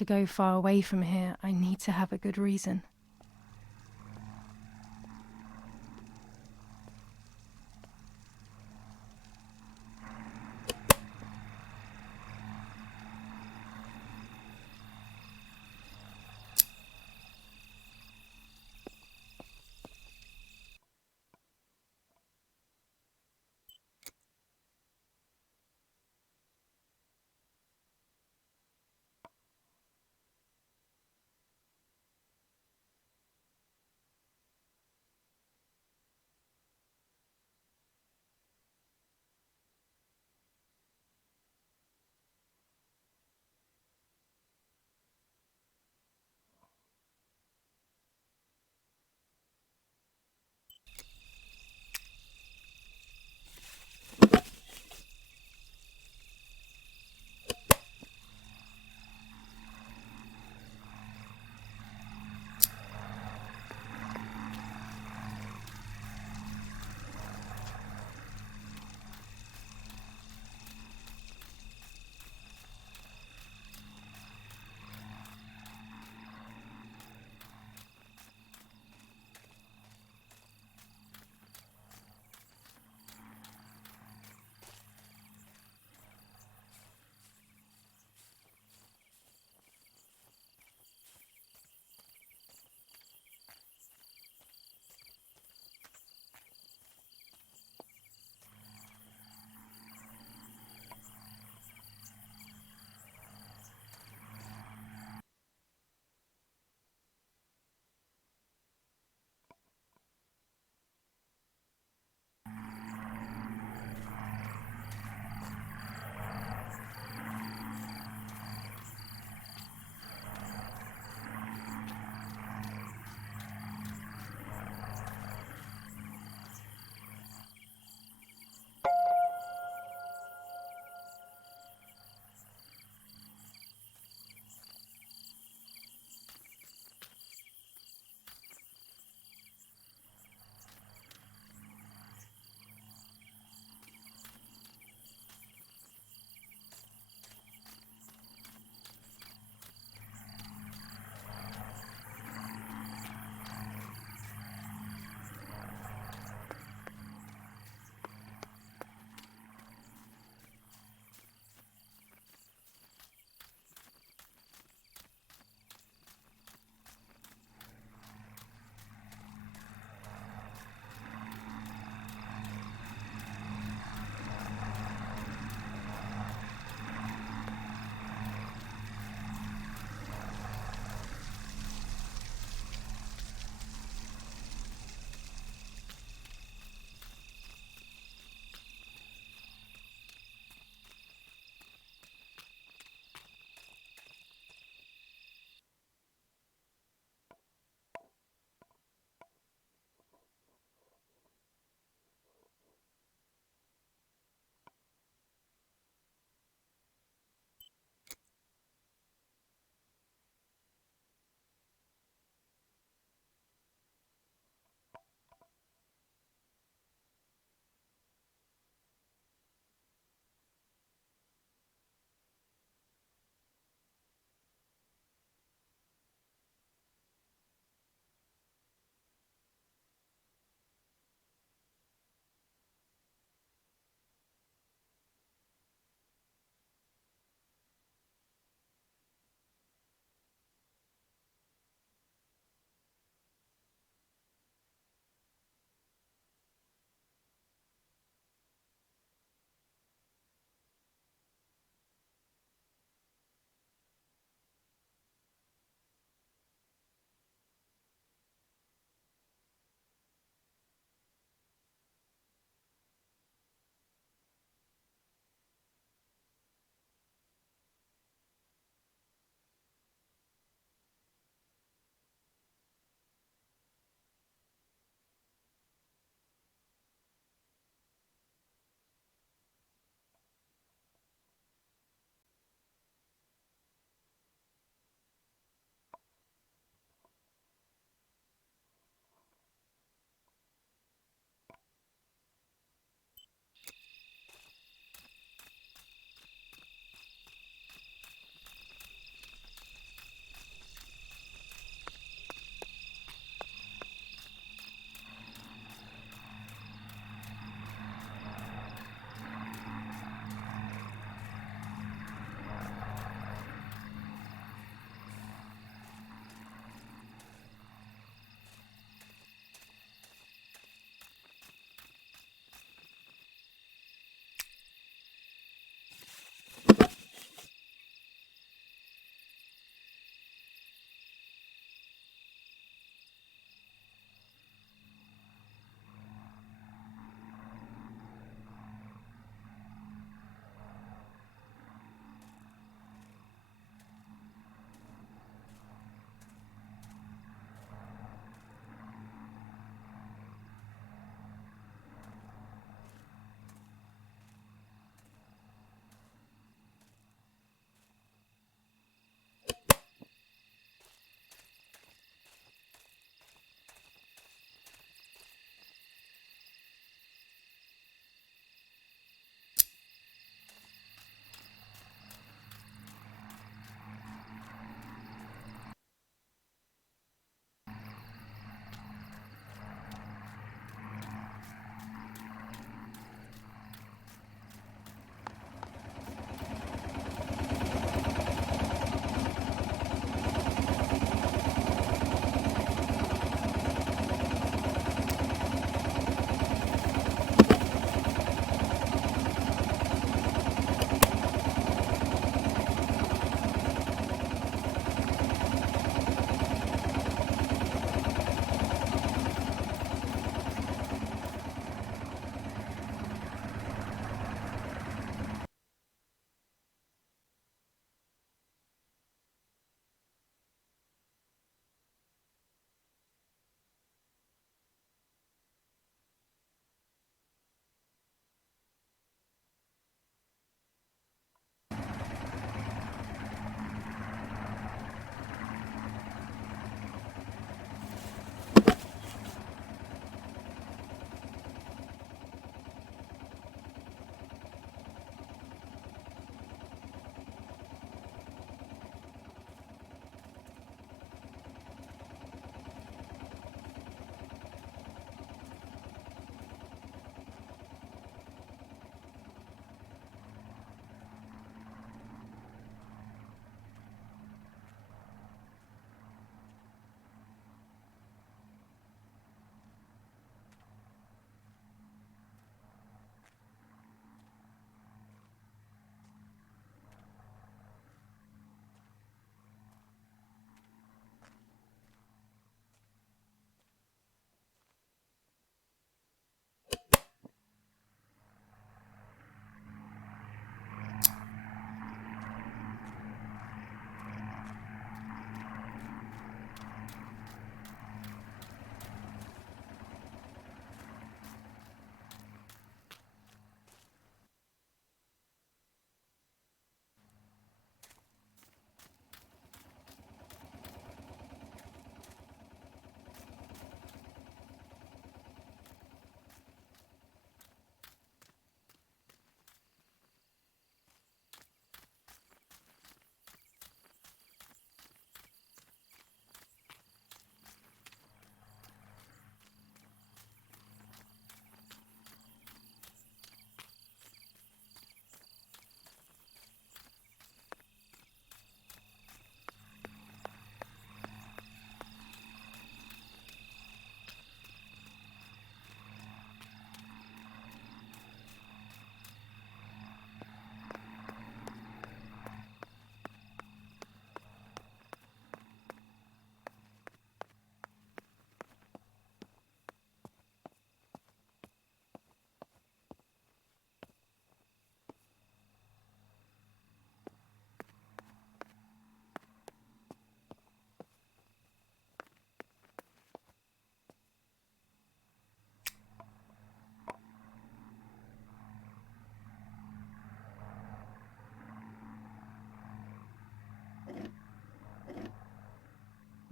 To go far away from here, I need to have a good reason.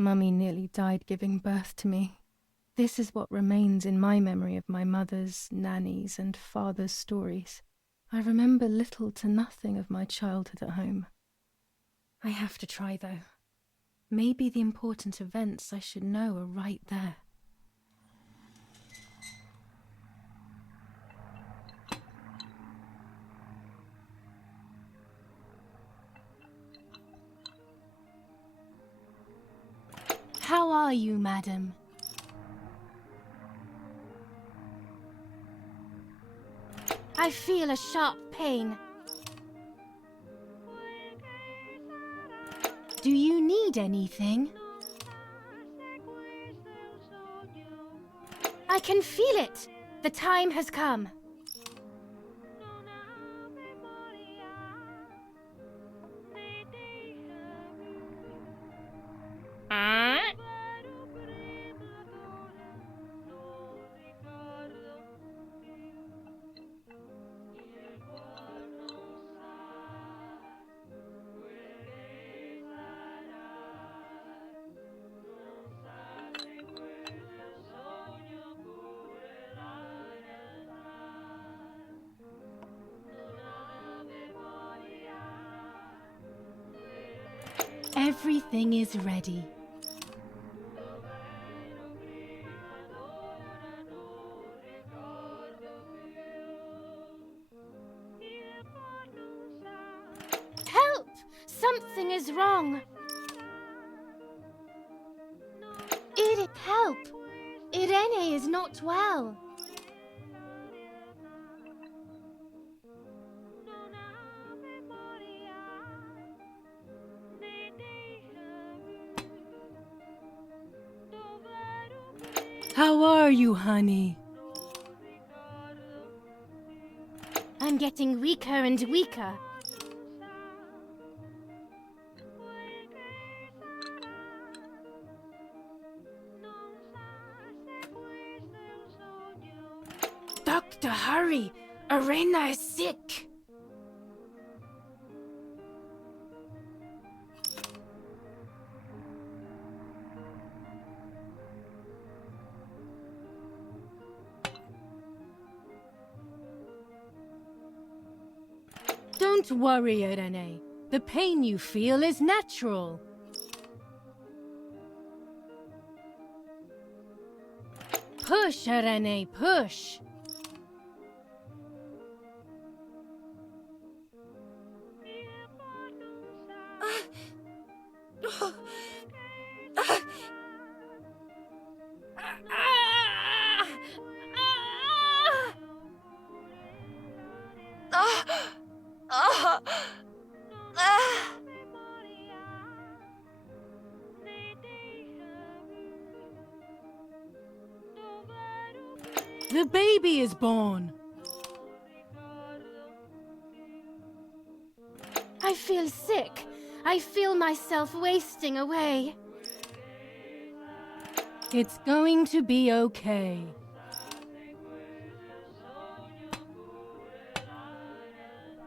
Mummy nearly died giving birth to me. This is what remains in my memory of my mother's, Nanny's, and father's stories. I remember little to nothing of my childhood at home. I have to try, though. Maybe the important events I should know are right there. How are you, madam? I feel a sharp pain. Do you need anything? I can feel it. The time has come. Everything is ready. Help! Something is wrong. Edith, help! Irene is not well. How are you, honey? I'm getting weaker and weaker. Doctor, hurry! Arena is sick! Don't worry, Irene. The pain you feel is natural. Push, Irene, push! The baby is born! I feel sick. I feel myself wasting away. It's going to be okay.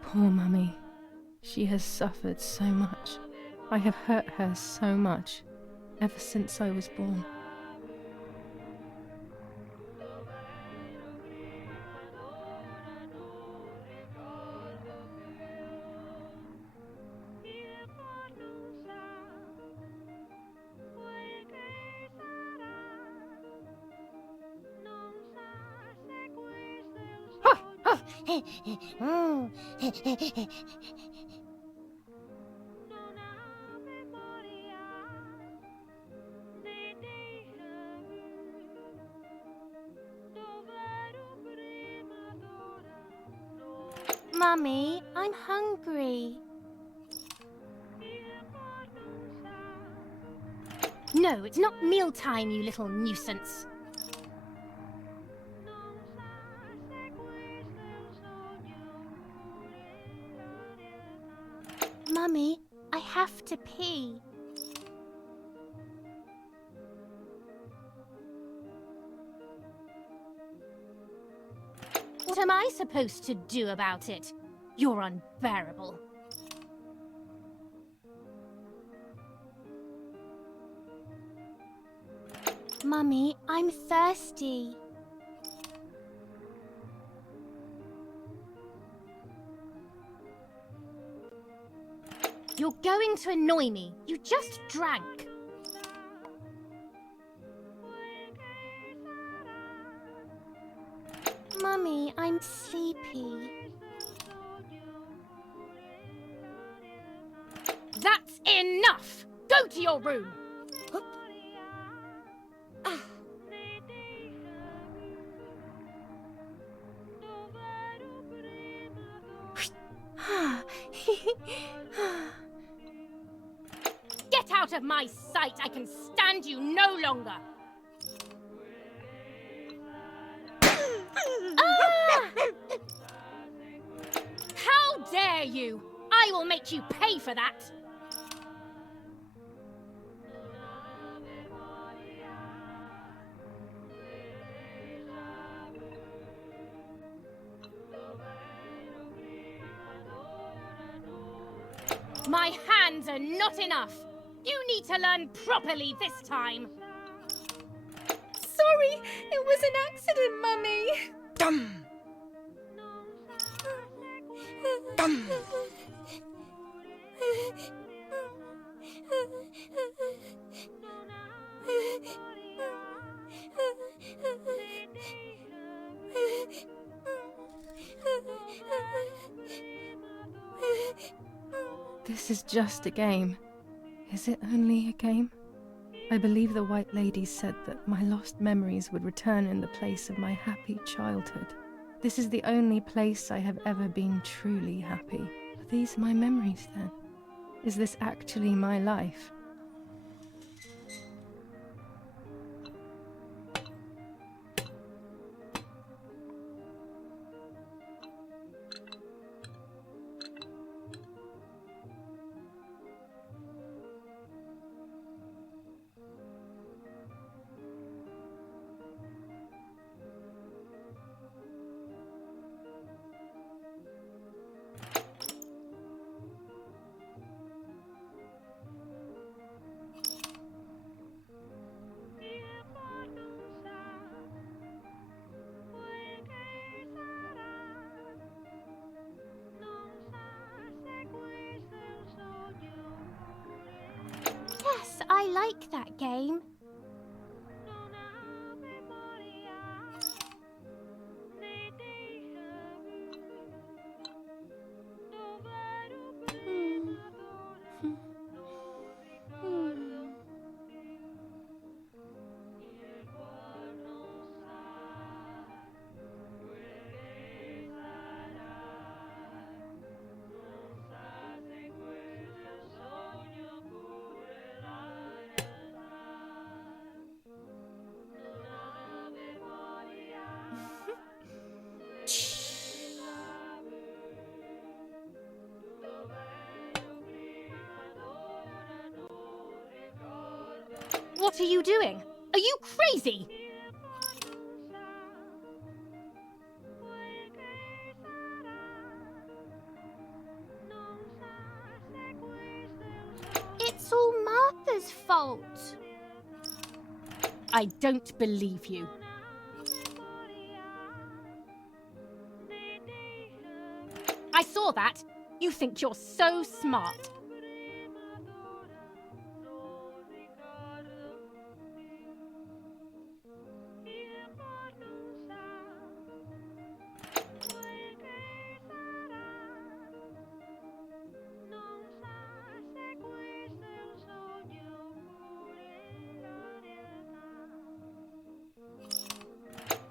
Poor Mummy. She has suffered so much. I have hurt her so much, ever since I was born. Mummy, I'm hungry. No, it's not mealtime, you little nuisance. Mummy, I have to pee. What am I supposed to do about it? You're unbearable. Mummy, I'm thirsty. You're going to annoy me. You just drank. Mummy, I'm sleepy. That's enough! Go to your room! Get out of my sight! I can stand you no longer! How dare you! I will make you pay for that! My hands are not enough! You need to learn properly this time! Sorry, it was an accident, Mummy! Dum! Dum! This is just a game. Is it only a game? I believe the White Lady said that my lost memories would return in the place of my happy childhood. This is the only place I have ever been truly happy. Are these my memories then? Is this actually my life? Yes, I like that game. What are you doing? Are you crazy? It's all Martha's fault. I don't believe you. I saw that. You think you're so smart.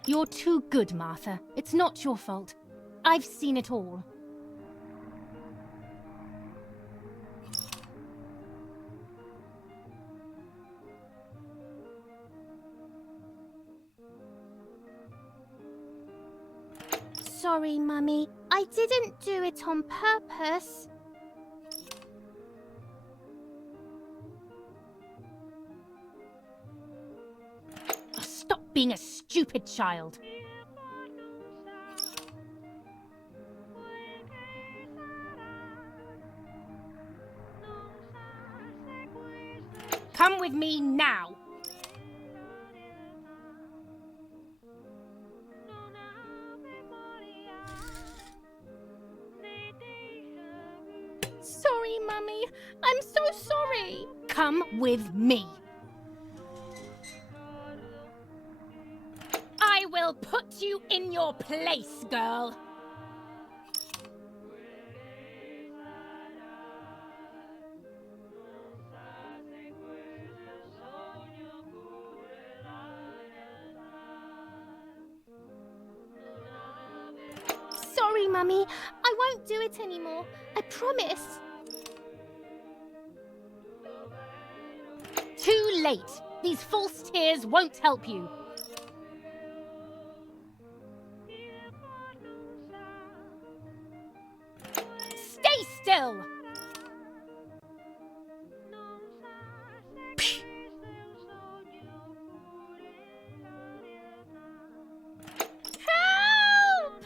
You're too good, Martha. It's not your fault. I've seen it all. Sorry, Mummy. I didn't do it on purpose. Stop being a stupid child. Come with me now. Mummy. I'm so sorry. Come with me. I will put you in your place, girl. Sorry, Mummy. I won't do it anymore. I promise. Too late. These false tears won't help you. Stay still! Help!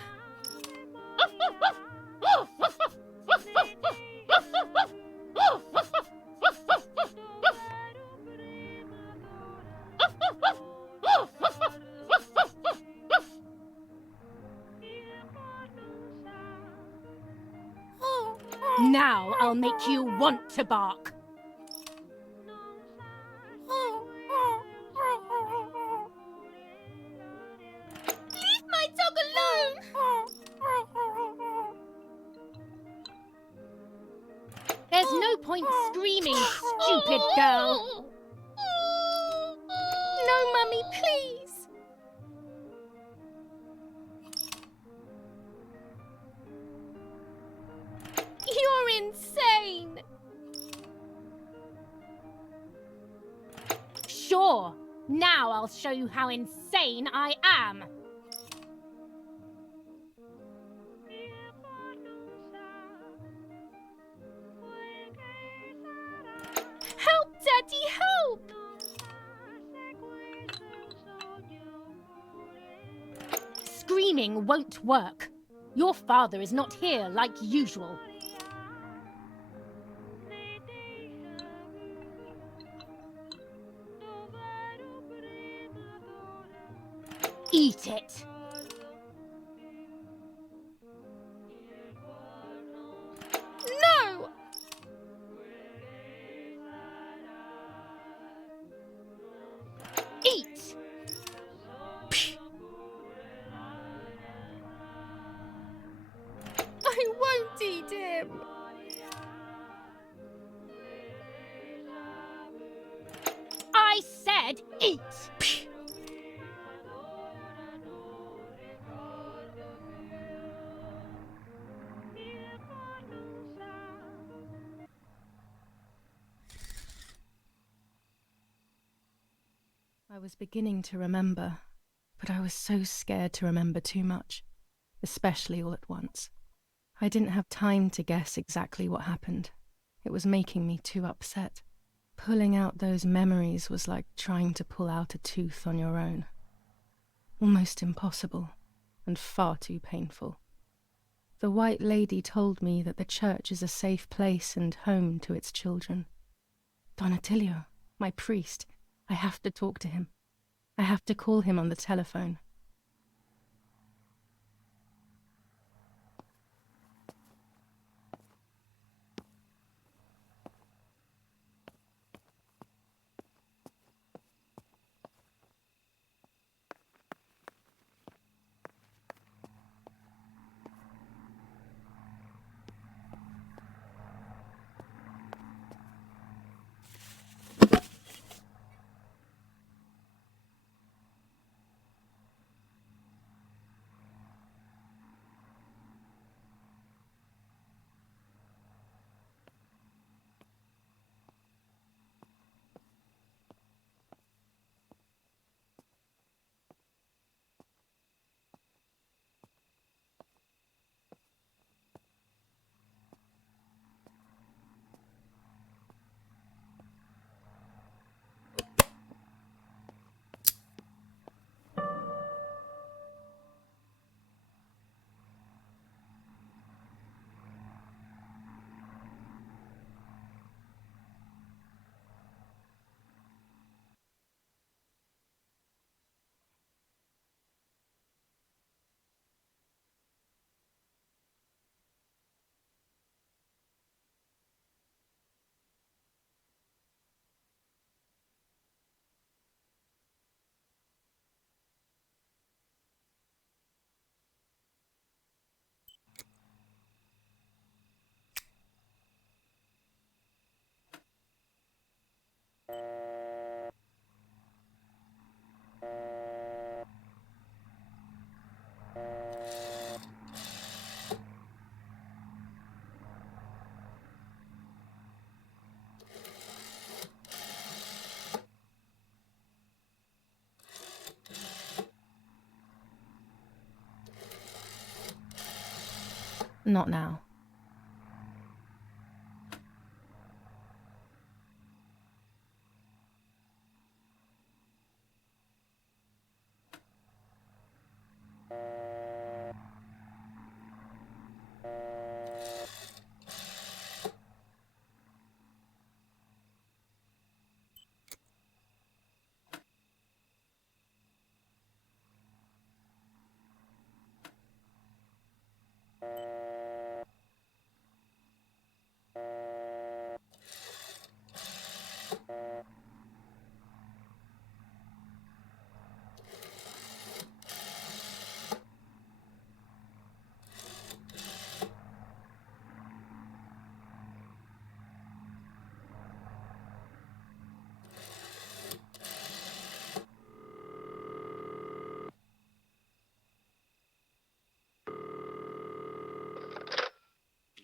Now I'll make you want to bark. Leave my dog alone! There's no point screaming, stupid girl. No, Mummy, please. You're insane! Sure. Now I'll show you how insane I am. Help, Daddy, help! Screaming won't work. Your father is not here like usual. Eat it. No! Eat! I won't eat him. I said eat! I was beginning to remember, but I was so scared to remember too much, especially all at once. I didn't have time to guess exactly what happened. It was making me too upset. Pulling out those memories was like trying to pull out a tooth on your own. Almost impossible, and far too painful. The White Lady told me that the church is a safe place and home to its children. Don Attilio, my priest, I have to talk to him. I have to call him on the telephone. Not now.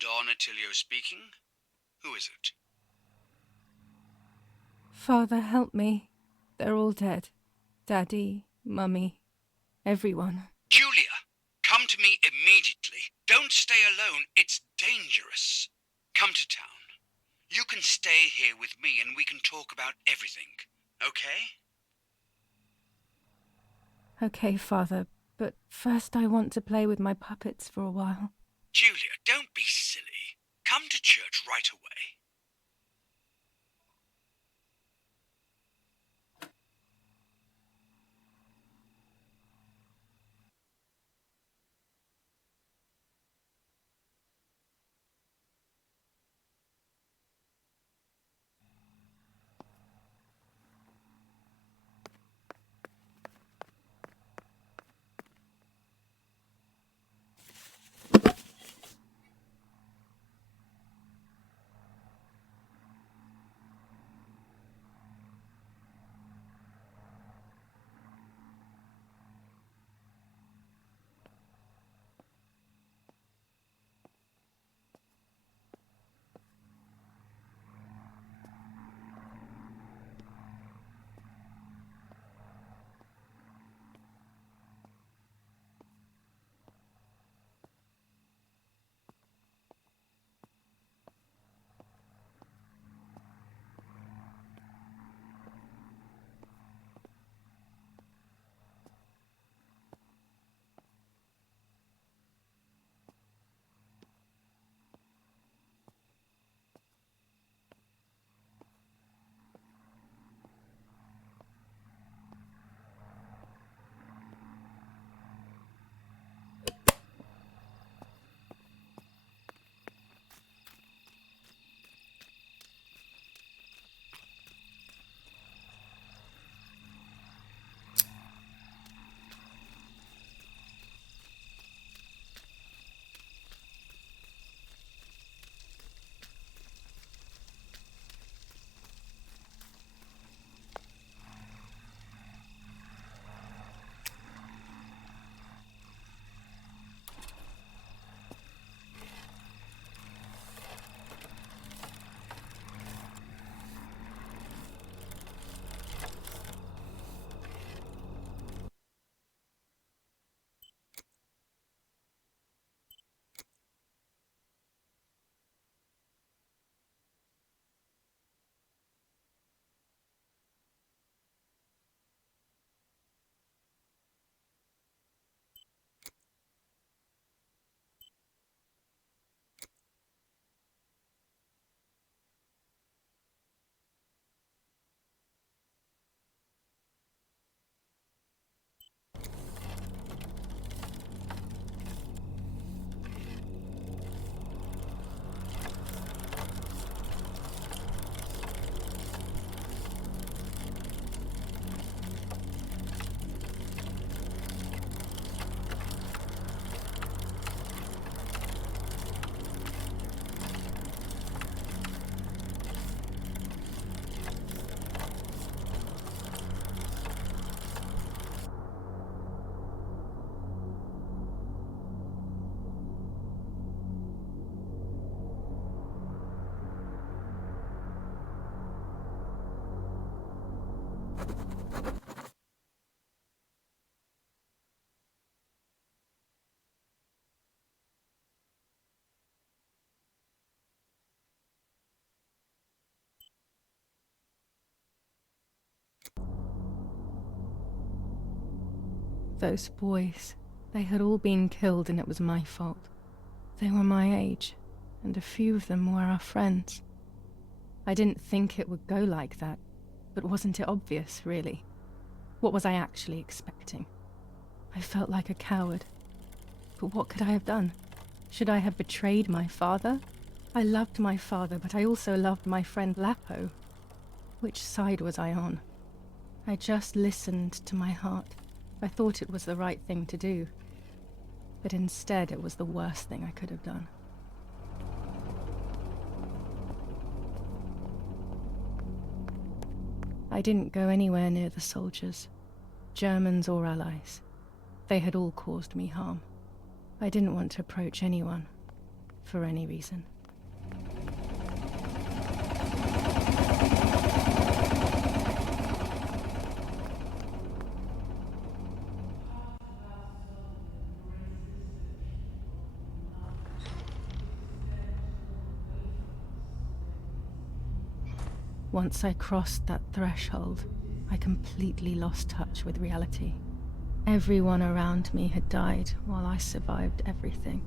Don Attilio speaking. Who is it? Father, help me. They're all dead. Daddy, Mummy, everyone. Julia, come to me immediately. Don't stay alone. It's dangerous. Come to town. You can stay here with me and we can talk about everything. Okay? Okay, Father, but first I want to play with my puppets for a while. Julia, don't be silly. Come to church right away. Those boys, they had all been killed and it was my fault. They were my age, and a few of them were our friends. I didn't think it would go like that, but wasn't it obvious, really? What was I actually expecting? I felt like a coward. But what could I have done? Should I have betrayed my father? I loved my father, but I also loved my friend Lapo. Which side was I on? I just listened to my heart. I thought it was the right thing to do. But instead, it was the worst thing I could have done. I didn't go anywhere near the soldiers, Germans or allies. They had all caused me harm. I didn't want to approach anyone, for any reason. Once I crossed that threshold, I completely lost touch with reality. Everyone around me had died while I survived everything.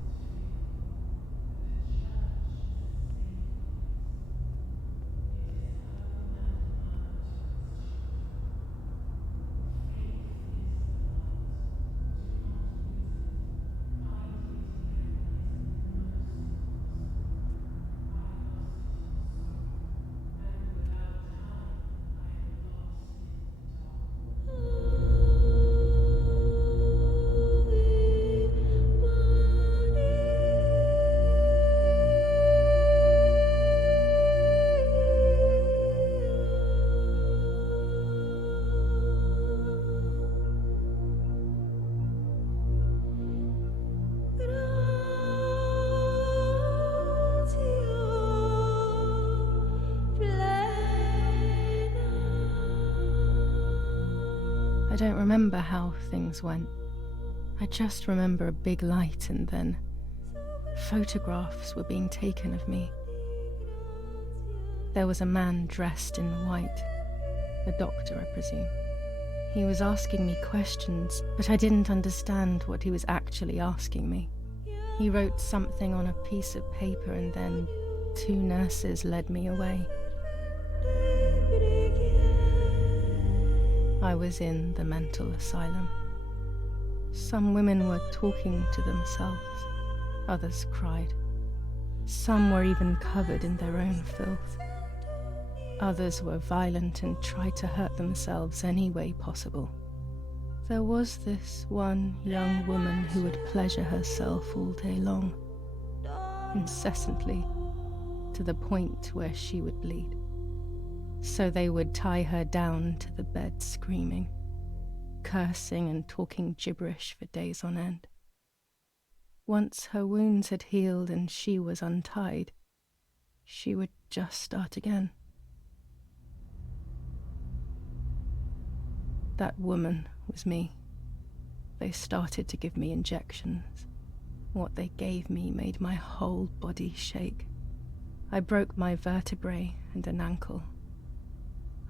I don't remember how things went. I just remember a big light and then photographs were being taken of me. There was a man dressed in white, a doctor, I presume. He was asking me questions, but I didn't understand what he was actually asking me. He wrote something on a piece of paper and then 2 nurses led me away. I was in the mental asylum. Some women were talking to themselves, others cried. Some were even covered in their own filth. Others were violent and tried to hurt themselves any way possible. There was this one young woman who would pleasure herself all day long, incessantly, to the point where she would bleed. So they would tie her down to the bed screaming, cursing and talking gibberish for days on end. Once her wounds had healed and she was untied, she would just start again. That woman was me. They started to give me injections. What they gave me made my whole body shake. I broke my vertebrae and an ankle.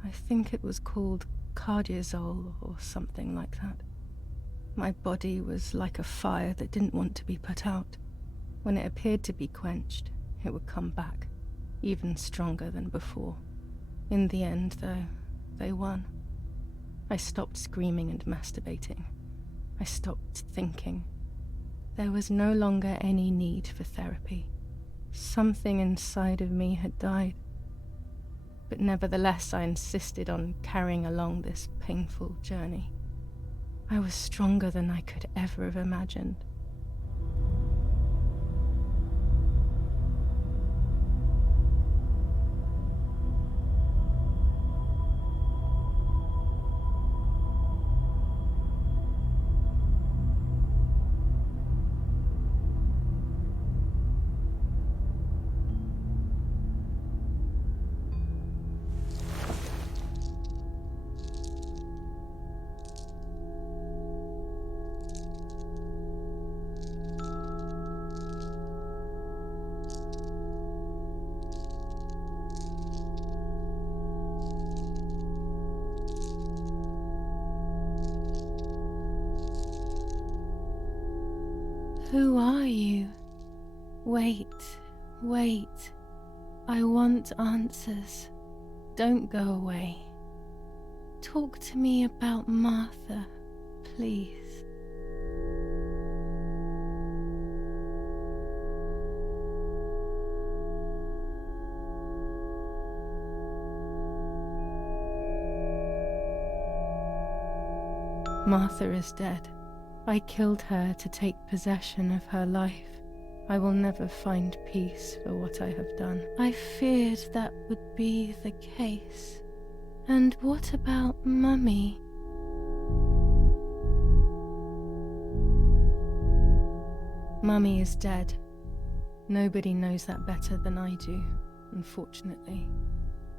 I think it was called cardiazole or something like that. My body was like a fire that didn't want to be put out. When it appeared to be quenched, it would come back, even stronger than before. In the end, though, they won. I stopped screaming and masturbating. I stopped thinking. There was no longer any need for therapy. Something inside of me had died. But nevertheless, I insisted on carrying along this painful journey. I was stronger than I could ever have imagined. Who are you? Wait, wait. I want answers. Don't go away. Talk to me about Martha, please. Martha is dead. I killed her to take possession of her life. I will never find peace for what I have done. I feared that would be the case. And what about Mummy? Mummy is dead. Nobody knows that better than I do, unfortunately.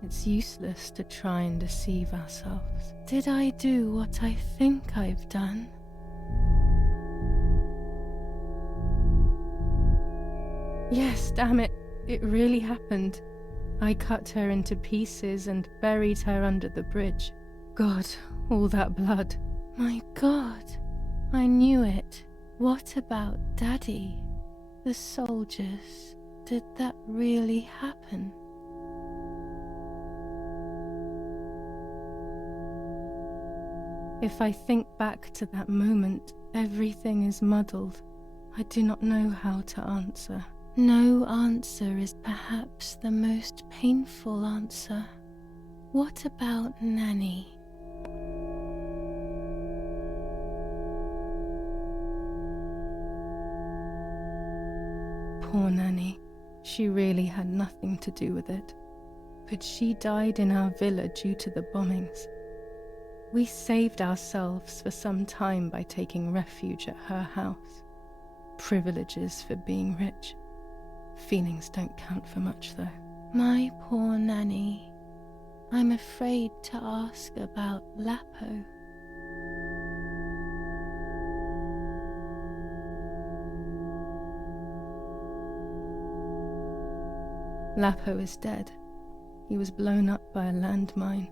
It's useless to try and deceive ourselves. Did I do what I think I've done? Yes, damn it. It really happened. I cut her into pieces and buried her under the bridge. God, all that blood. My God, I knew it. What about Daddy? The soldiers? Did that really happen? If I think back to that moment, everything is muddled. I do not know how to answer. No answer is perhaps the most painful answer. What about Nanny? Poor Nanny. She really had nothing to do with it. But she died in our villa due to the bombings. We saved ourselves for some time by taking refuge at her house. Privileges for being rich. Feelings don't count for much, though. My poor Nanny. I'm afraid to ask about Lapo. Lapo is dead. He was blown up by a landmine.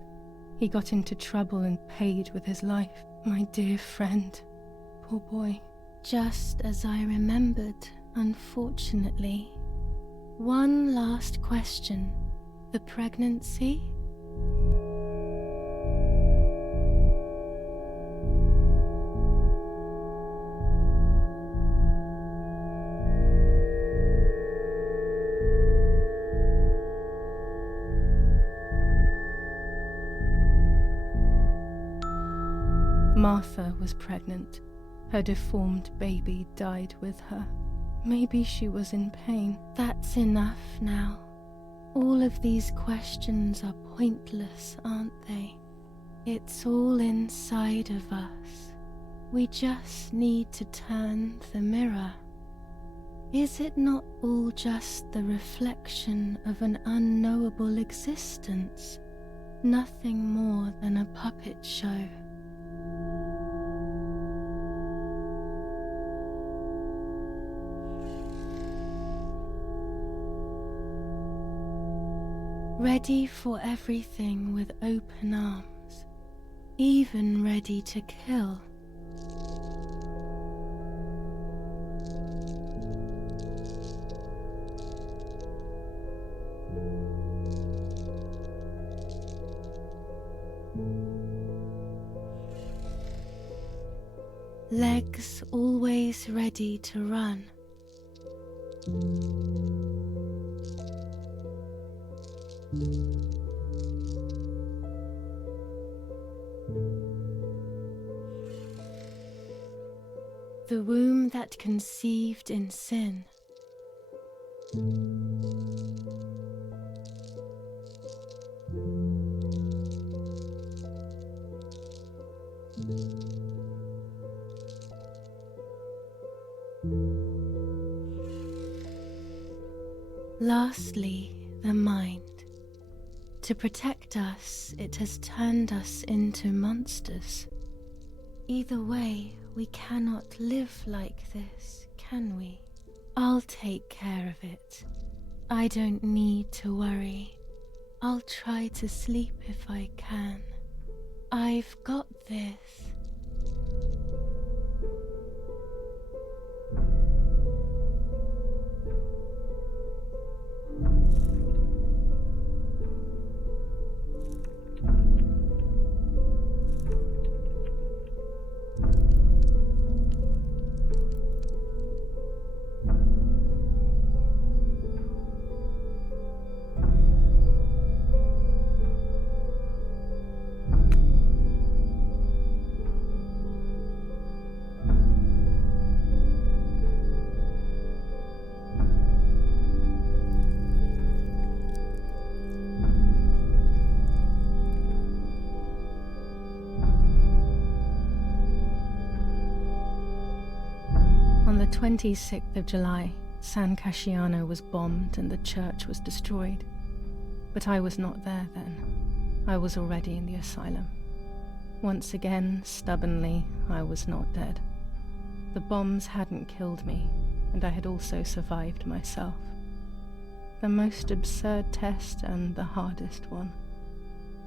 He got into trouble and paid with his life. My dear friend. Poor boy. Just as I remembered, unfortunately. One last question. The pregnancy? Martha was pregnant. Her deformed baby died with her. Maybe she was in pain. That's enough now. All of these questions are pointless, aren't they? It's all inside of us. We just need to turn the mirror. Is it not all just the reflection of an unknowable existence? Nothing more than a puppet show. Ready for everything with open arms, even ready to kill. Legs always ready to run. The womb that conceived in sin. Lastly, the mind. To protect us, it has turned us into monsters. Either way, we cannot live like this, can we? I'll take care of it. I don't need to worry. I'll try to sleep if I can. I've got this. 26th of July, San Casciano was bombed and the church was destroyed. But I was not there then. I was already in the asylum. Once again, stubbornly, I was not dead. The bombs hadn't killed me, and I had also survived myself. The most absurd test and the hardest one.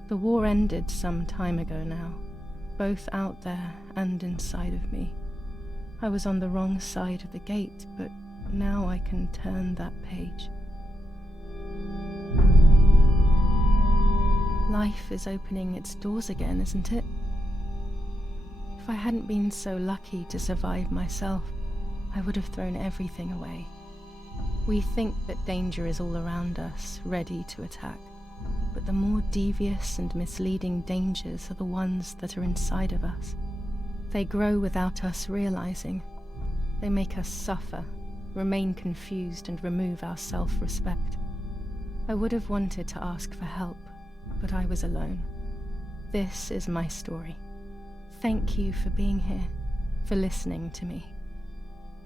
The war ended some time ago now, both out there and inside of me. I was on the wrong side of the gate, but now I can turn that page. Life is opening its doors again, isn't it? If I hadn't been so lucky to survive myself, I would have thrown everything away. We think that danger is all around us, ready to attack. But the more devious and misleading dangers are the ones that are inside of us. They grow without us realizing. They make us suffer, remain confused, and remove our self-respect. I would have wanted to ask for help, but I was alone. This is my story. Thank you for being here, for listening to me.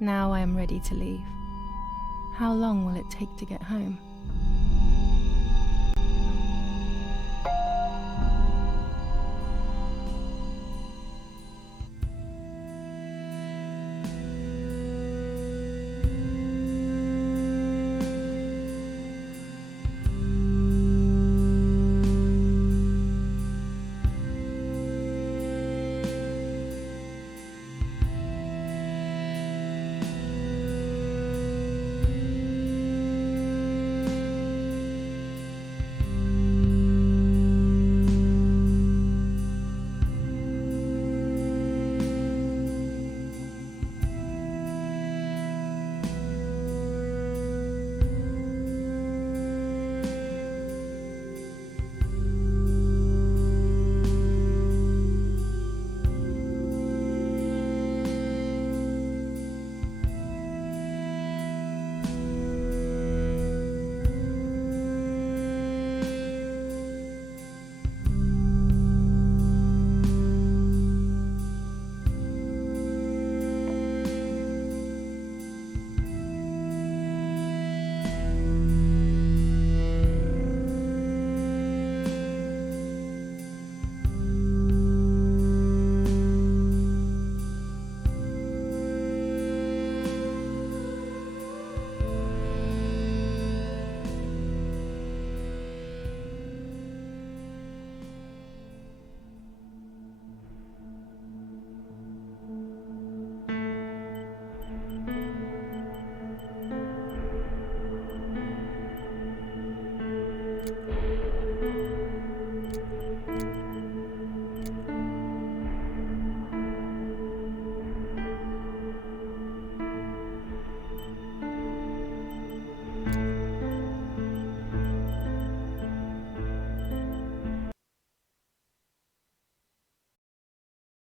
Now I am ready to leave. How long will it take to get home?